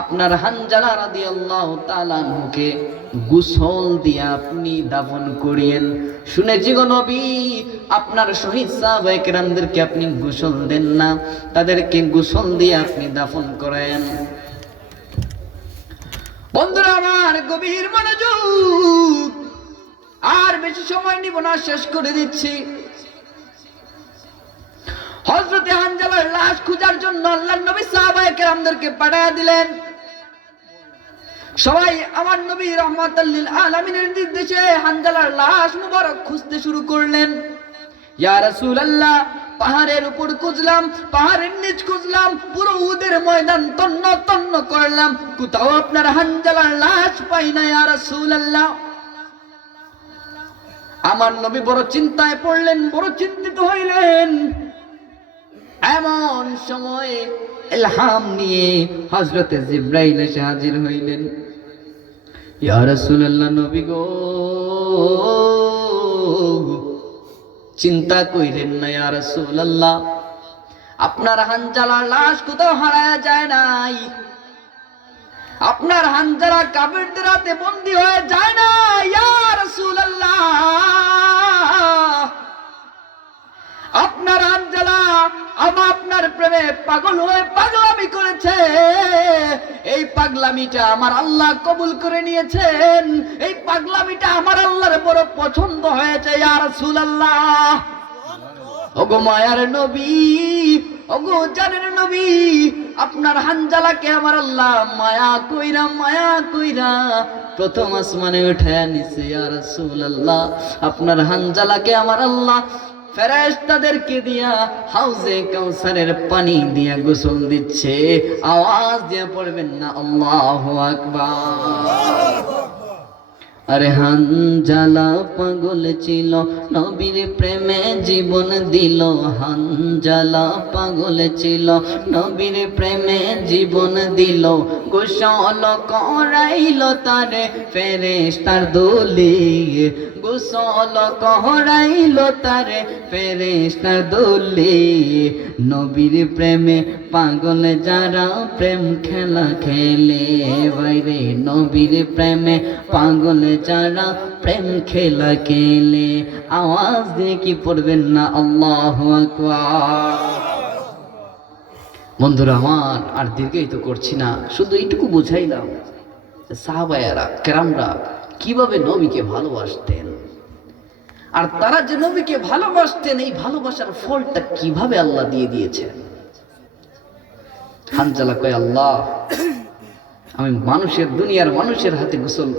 আপনার হানজালা রাদিয়াল্লাহু তাআলা আনহুকে গোসল দিয়ে আপনি দাফন করিয়েন। শুনেছি গো নবী, আপনার শহীদ সাহাবায়ে কেরামদেরকে আপনি গোসল দেন না, তাদেরকে গোসল দিয়ে আপনি দাফন করেন। বন্ধুরা আমার, গভীর মনোযোগ, আর বেশি সময় নিব না, শেষ করে দিচ্ছি। হযরতে হানজালার লাশ খোঁজার জন্য আল্লাহর নবী সাহাবায়ে কেরামদেরকে পাঠিয়ে দিলেন। সবাই আমার নবী রাহমাতুল লিল আলামিনের নির্দেশে হানজালার লাশ মুবারক খুঁজতে শুরু করলেন। ইয়া রাসূলুল্লাহ, পাহাড়ের উপর খুঁজলাম, পাহাড়ের নিচ খুঁজলাম, পুরো উহুদের ময়দান তন্ন তন্ন করলাম, কোথাও আপনার হানজালার লাশ পাই না ইয়া রাসূলুল্লাহ। আমার নবী বড় চিন্তায় পড়লেন, বড় চিন্তিত হইলেন। এমন সময় ইলহাম নিয়ে হযরতে জিবরাইল এসে হাজির হইলেন। ইয়া রাসূলুল্লাহ, নবী গো, চিন্তা কইরেন না ইয়া রাসূলুল্লাহ, আপনার হানজালার লাশ কোথাও হারায়া যায় নাই, আপনার হানজালা কাফেরদের হাতে বন্দী হয়ে যায় না ইয়া রাসূলুল্লাহ। আপনার হানজালা আপনার প্রেমে পাগল হয়ে পাগলামি করেছে, এই পাগলামিটা আমার আল্লাহ কবুল করে নিয়েছেন, এই পাগলামিটা আমার আল্লাহর বড় পছন্দ হয়েছে ইয়া রাসূলুল্লাহ। ওগো মায়ার নবী, ওগো জানের নবী, আপনার হানজালাকে আমার আল্লাহ মায়া কইরা প্রথম আসমানে উঠায়া নিছে ইয়া রাসূলুল্লাহ। আপনার হানজালাকে আমার আল্লাহ ফেরেশতাদেরকে দিয়া হাউজে কাউসারের পানি দিয়া গোসল দিচ্ছে। আওয়াজ দিয়ে পড়বেন না আল্লাহু আকবার। আরে হানজালা পাগল ছিল, নবীর প্রেমে জীবন দিল। হানজালা পাগল ছিল, নবীর প্রেমে জীবন দিল। গোসল করাইল তারে ফেরেশতার দলে, গোসল করাইল তারে ফেরেশতার দলে। নবীর প্রেমে পাগল যারা প্রেম খেলা খেলে বাইরে, নবীর প্রেমে পাগল যারা প্রেম খেলা খেলে আওয়াজ দিয়ে কি পড়বেন না আল্লাহু আকবার। বন্ধুরা আমার আর দীর্ঘায়িত করছি না, শুধু এইটুকু বুঝাইলাম সাহাবায়ারা কেরামরা কিভাবে নবীকে ভালোবাসতেন, আর তারা যে নবীকে ভালোবাসতেন এই ভালোবাসার ফলটা কিভাবে আল্লাহ দিয়ে দিয়েছেন। হানজালা কয়, আল্লাহ আমি দুনিয়ার মানুষের হাতে গোসল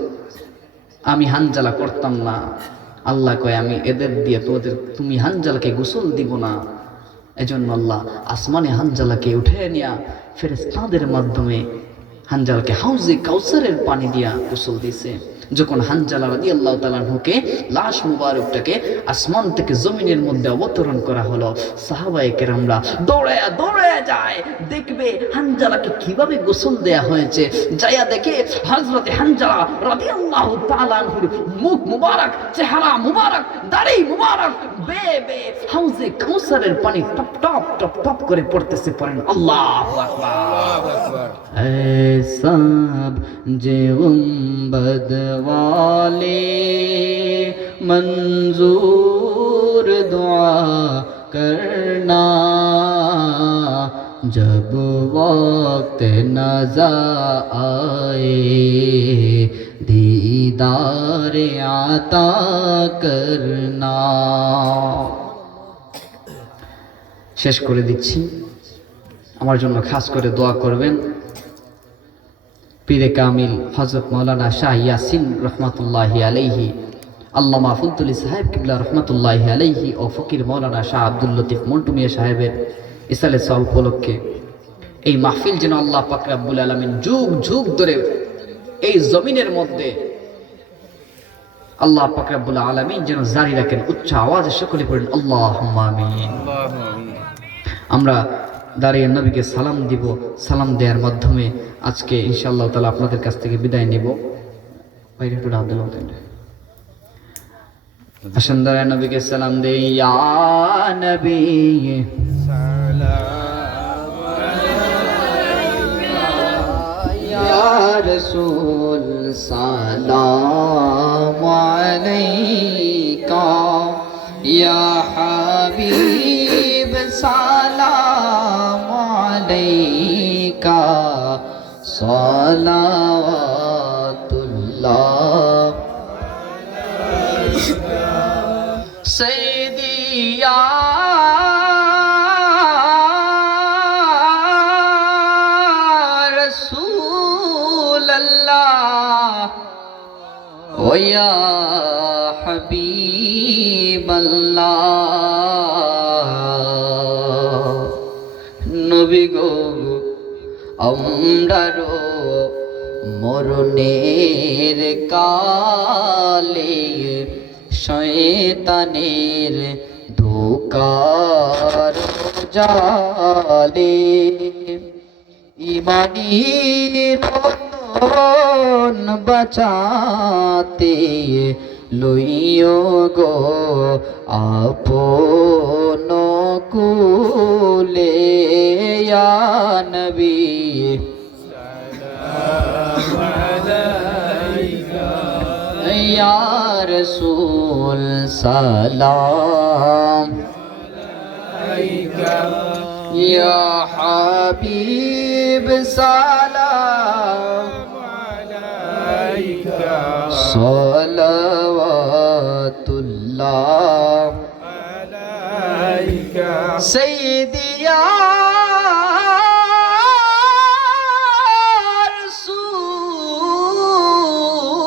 আমি হানজালা করতাম না। আল্লাহ কয়, আমি এদের দিয়ে তুমি হানজালাকে গোসল দিব না। এজন্য আল্লাহ আসমানে হানজালাকে উঠে নিয়া ফেরেশতাদের মাধ্যমে হানজালাকে হাউজে কাউসারের পানি দিয়া গোসল দিয়েছে। যখন হানজালা রাদিয়াল্লাহু তাআলা আনহুকে লাশ মুবারকটাকে আসমান থেকে জমিনের মধ্যে অবতরণ করা হলো, সাহাবায়ে কেরামরা দৌড়ায়া দৌড়ায়া যায়, দেখবে হানজালাকে কিভাবে গোসল দেয়া হয়েছে। যায়া দেখে হযরতে হানজালা রাদিয়াল্লাহু তাআলা আনহুর মুখ মুবারক, চেহারা মুবারক, দাড়ি মুবারক বেয়ে হাউজে কাউসারের পানি টপ টপ টপ টপ করে পড়তেছে। পড়েন আল্লাহু আকবার। সব যে গুম্বদ वाले मंजूर दुआ करना, जब वक्त नज़र आए दीदार आता करना। শেষ করে দিচ্ছি, আমার জন্য খাস করে দোয়া করবেন পীরে কামিল হযরত মাওলানা শাহ ইয়াসিন রহমাতুল্লাহি আলাইহি, আল্লামা ফুলতুলি সাহেব কিবলা রহমাতুল্লাহি আলাইহি ও ফকির মাওলানা শাহ আব্দুল লতিফ মন্টু মিয়া সাহেবের ইসালে সওয়াব উপলক্ষে এই মাহফিল যেন আল্লাহ পাক রব্বুল আলামিন যুগ যুগ ধরে এই জমিনের মধ্যে আল্লাহ পাক রব্বুল আলামিন যেন জারি রাখেন। উচ্চ আওয়াজে সকলে পড়েন আল্লাহুম্মা আমিন। আমরা দাঁড়িয়ে নবীকে সালাম দিব, সালাম দেওয়ার মাধ্যমে আজকে ইনশাআল্লাহ তাআলা আপনাদের কাছ থেকে বিদায় নেব। আসেন দাঁড়িয়ে নবীকে সালাম দেই। ইয়া নবী ইয়া রাসূল সালাম আলাইকা, ইয়া হাবিব সালাম আলাইকা, সালাওয়াতুল্লাহ সাইয়্যিদি ইয়া রাসূলুল্লাহ ওয়া ইয়া হাবিবাল্লাহ। নবী গো আমরারো মরণের কালে শয়তানের ধোকার জালে ইমানি রতন বাঁচাতে লইও গো আপন কুলে। ইয়া নবী সালাম আলাইকা, ইয়া রাসূল সালাম আলাইকা, ইয়া হাবিব সালাম আলাইকা, সালাওয়াতুল্লাহ আলাইকা সাইয়্যিদি ইয়া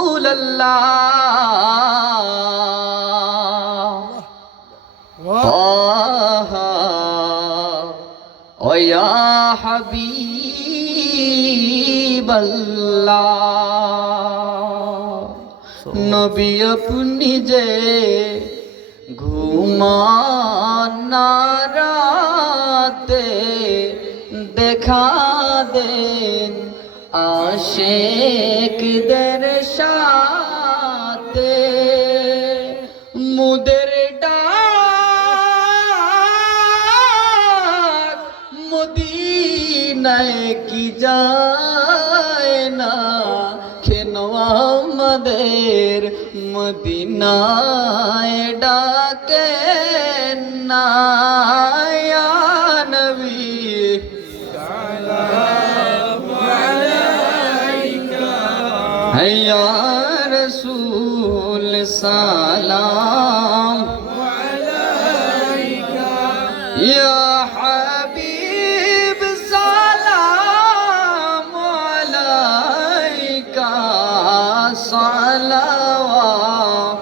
রাসূলুল্লাহ তাহা ওয়া ইয়া হাবিবাল্লাহ। নবী আপনি যে ঘুমান না রাতে দেখা দেন আশিকদের সাথে, মুদের ডাক মদিনায় কি যায় না, কেন আমাদের আমাদের মদিনায় ডাকেন না ইয়া নবী ইয়া রাসূল সালাম ইয়া হাবিব সালাম আলাইকা সালাওয়াত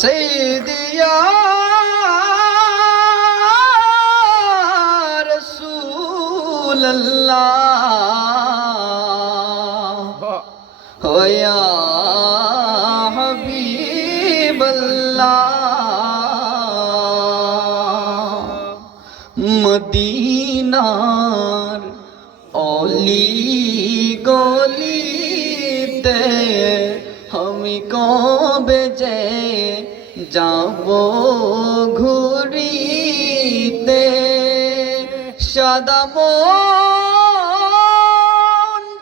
সাইয়্যিদি ইয়া রাসূলুল্লাহ ওয়া ইয়া হাবিবাল্লাহ মদিনার অলি গলিতে আমি কবে যে যাব ঘুরিতে সাদা মন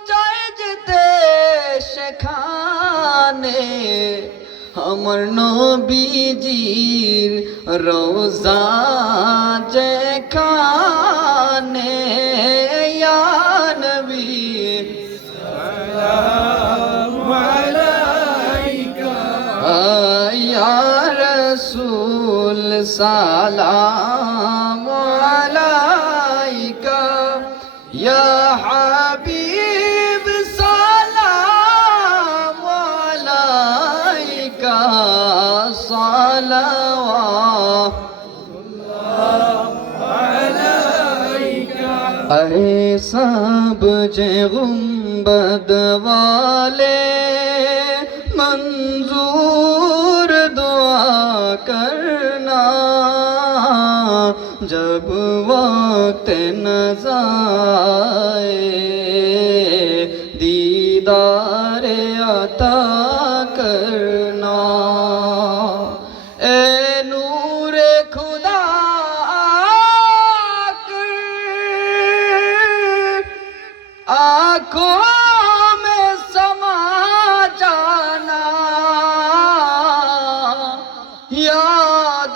চাই যেতে সেখানে আমার নবীজির রোজা যেখানে ইয়া নবী ইয়া রাসূল সালাম আলাইকা ইয়া হাবিব সালাম আলাইকা সালাওয়াত अरे सब जे गुंबद वाले मंजूर दुआ करना जब वक्त नज़ाए दीदार अता करना ए नूरे खुदा आँखों में समा जाना या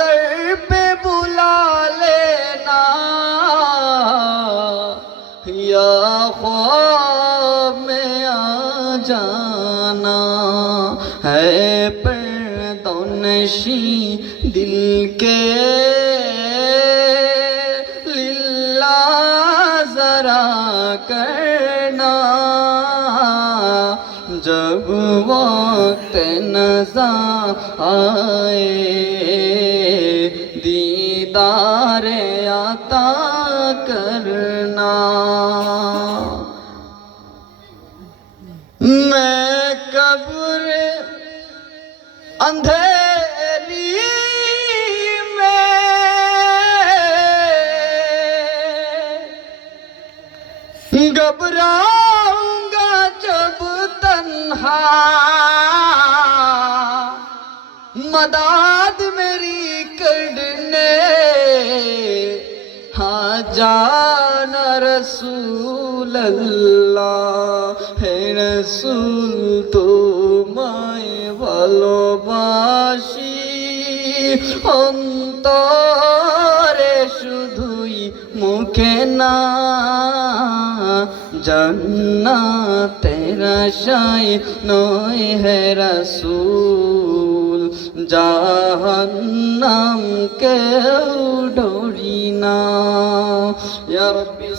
दर पे बुला लेना या ख्वाब में आ जाना है पर्दोनशी दिल के लिल्ला जरा करना जब वक्त नज़ा आए दीदार आता करना मैं कब्र अंधेरी में घबराऊंगा जब तन्हा मदद मेरी करने हाँ जाना रसूल अल्लाह है रसूल তোমায় ভালোবাসি অন্তরে শুধুই মুখে না জান্নাতের আশায় নয় হে রাসূল জাহান্নাম কেউ ডরি না ইয়া রাব্বি